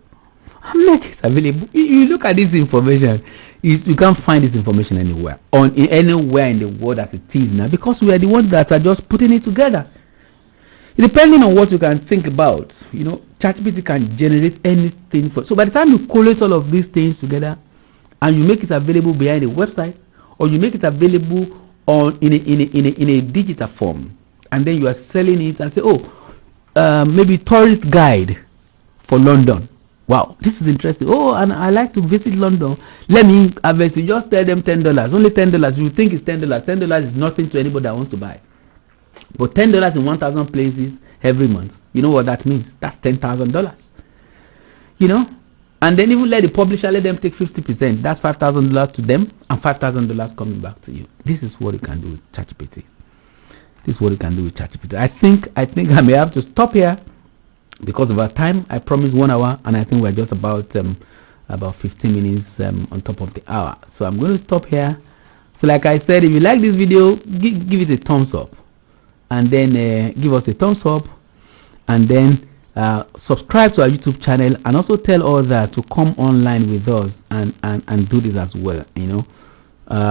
and make it available. You look at this information, you can't find this information anywhere anywhere in the world as it is now, because we are the ones that are just putting it together. Depending on what you can think about, you know, ChatGPT can generate anything for. So by the time you collate all of these things together and you make it available behind a website, or you make it available in a digital form, and then you are selling it and say, oh, maybe tourist guide for London. Wow, this is interesting. Oh, and I like to visit London. Let me invest. You just tell them $10. Only $10. You think it's $10. $10 is nothing to anybody that wants to buy. But $10 in 1,000 places every month. You know what that means? That's $10,000. You know, and then even let the publisher, let them take 50%. That's $5,000 to them and $5,000 coming back to you. This is what you can do with ChatGPT. This is what you can do with ChatGPT. I think I may have to stop here because of our time. I promised 1 hour, and I think we're just about 15 minutes on top of the hour. So I'm going to stop here. So like I said, if you like this video, give it a thumbs up, and then give us a thumbs up, and then subscribe to our YouTube channel, and also tell others to come online with us and do this as well, you know,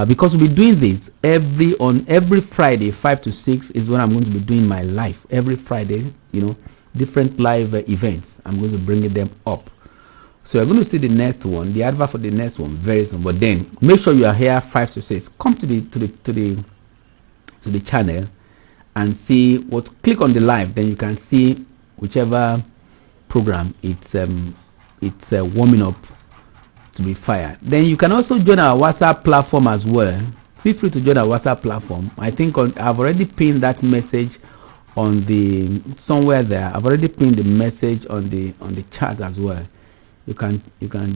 because we'll be doing this every Friday 5 to 6 is when I'm going to be doing my live every Friday, you know, different live events. I'm going to bring them up. So you're going to see the next one, the advert for the next one very soon. But then make sure you are here 5 to 6. Come to the channel and see what. Click on the live, then you can see whichever program it's warming up to be fired. Then you can also join our WhatsApp platform as well. Feel free to join our WhatsApp platform. I think I've already pinned that message on the somewhere there. I've already pinned the message on the chat as well. You can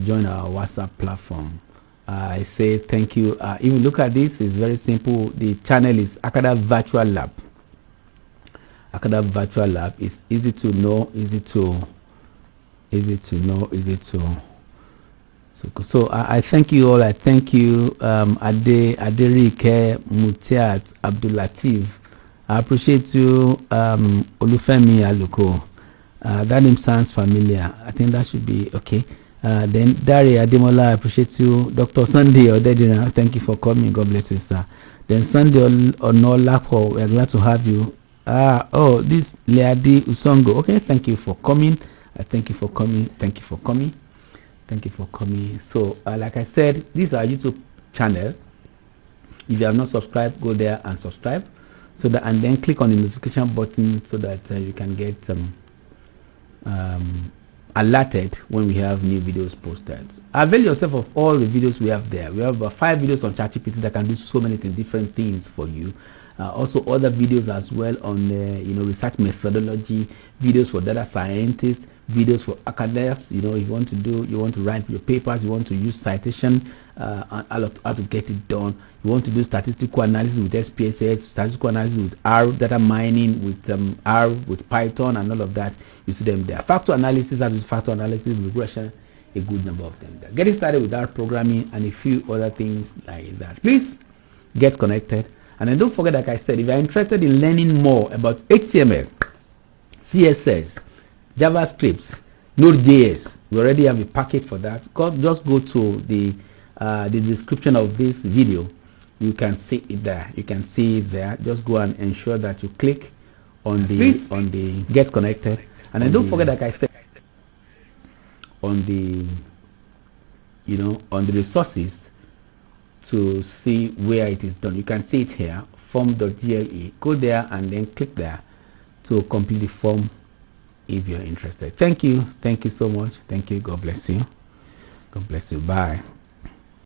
join our WhatsApp platform. I say thank you. If you look at this, it's very simple. The channel is Akada Virtual Lab. Akada Virtual Lab is easy to know, easy to so I thank you all. I thank you, Aderike Mutiat Abdulatif. I appreciate you, Olufemi Aluko. That name sounds familiar. I think that should be okay. Then Dari Ademola, I appreciate you. Dr. Sunday Odedina, thank you for coming. God bless you, sir. Then Sunday Onolapo, we're glad to have you. This Leadi Usongo. Okay, thank you for coming. Thank you for coming. Thank you for coming. Thank you for coming. So, like I said, this is our YouTube channel. If you have not subscribed, go there and subscribe. So that, and then click on the notification button so that you can get alerted when we have new videos posted. Avail yourself of all the videos we have there. We have about 5 videos on ChatGPT that can do so many different things for you. Also other videos as well on research methodology, videos for data scientists, videos for academics. You know, if you want to write your papers, you want to use citation, how to get it done. You want to do statistical analysis with SPSS, statistical analysis with R, data mining with R, with Python, and all of that. You see them there. Factor analysis, as with factor analysis, regression, a good number of them there. Getting started with R programming and a few other things like that. Please get connected. And then don't forget, like I said, if you're interested in learning more about HTML, CSS, JavaScript, Node.js, we already have a package for that. Just go to the description of this video. You can see it there. You can see it there. Just go and ensure that you click on the get connected. And then don't forget, like I said, on the resources to see where it is done. You can see it here, form.gle. Go there and then click there to complete the form if you're interested. Thank you so much. Thank you. God bless you. God bless you. Bye.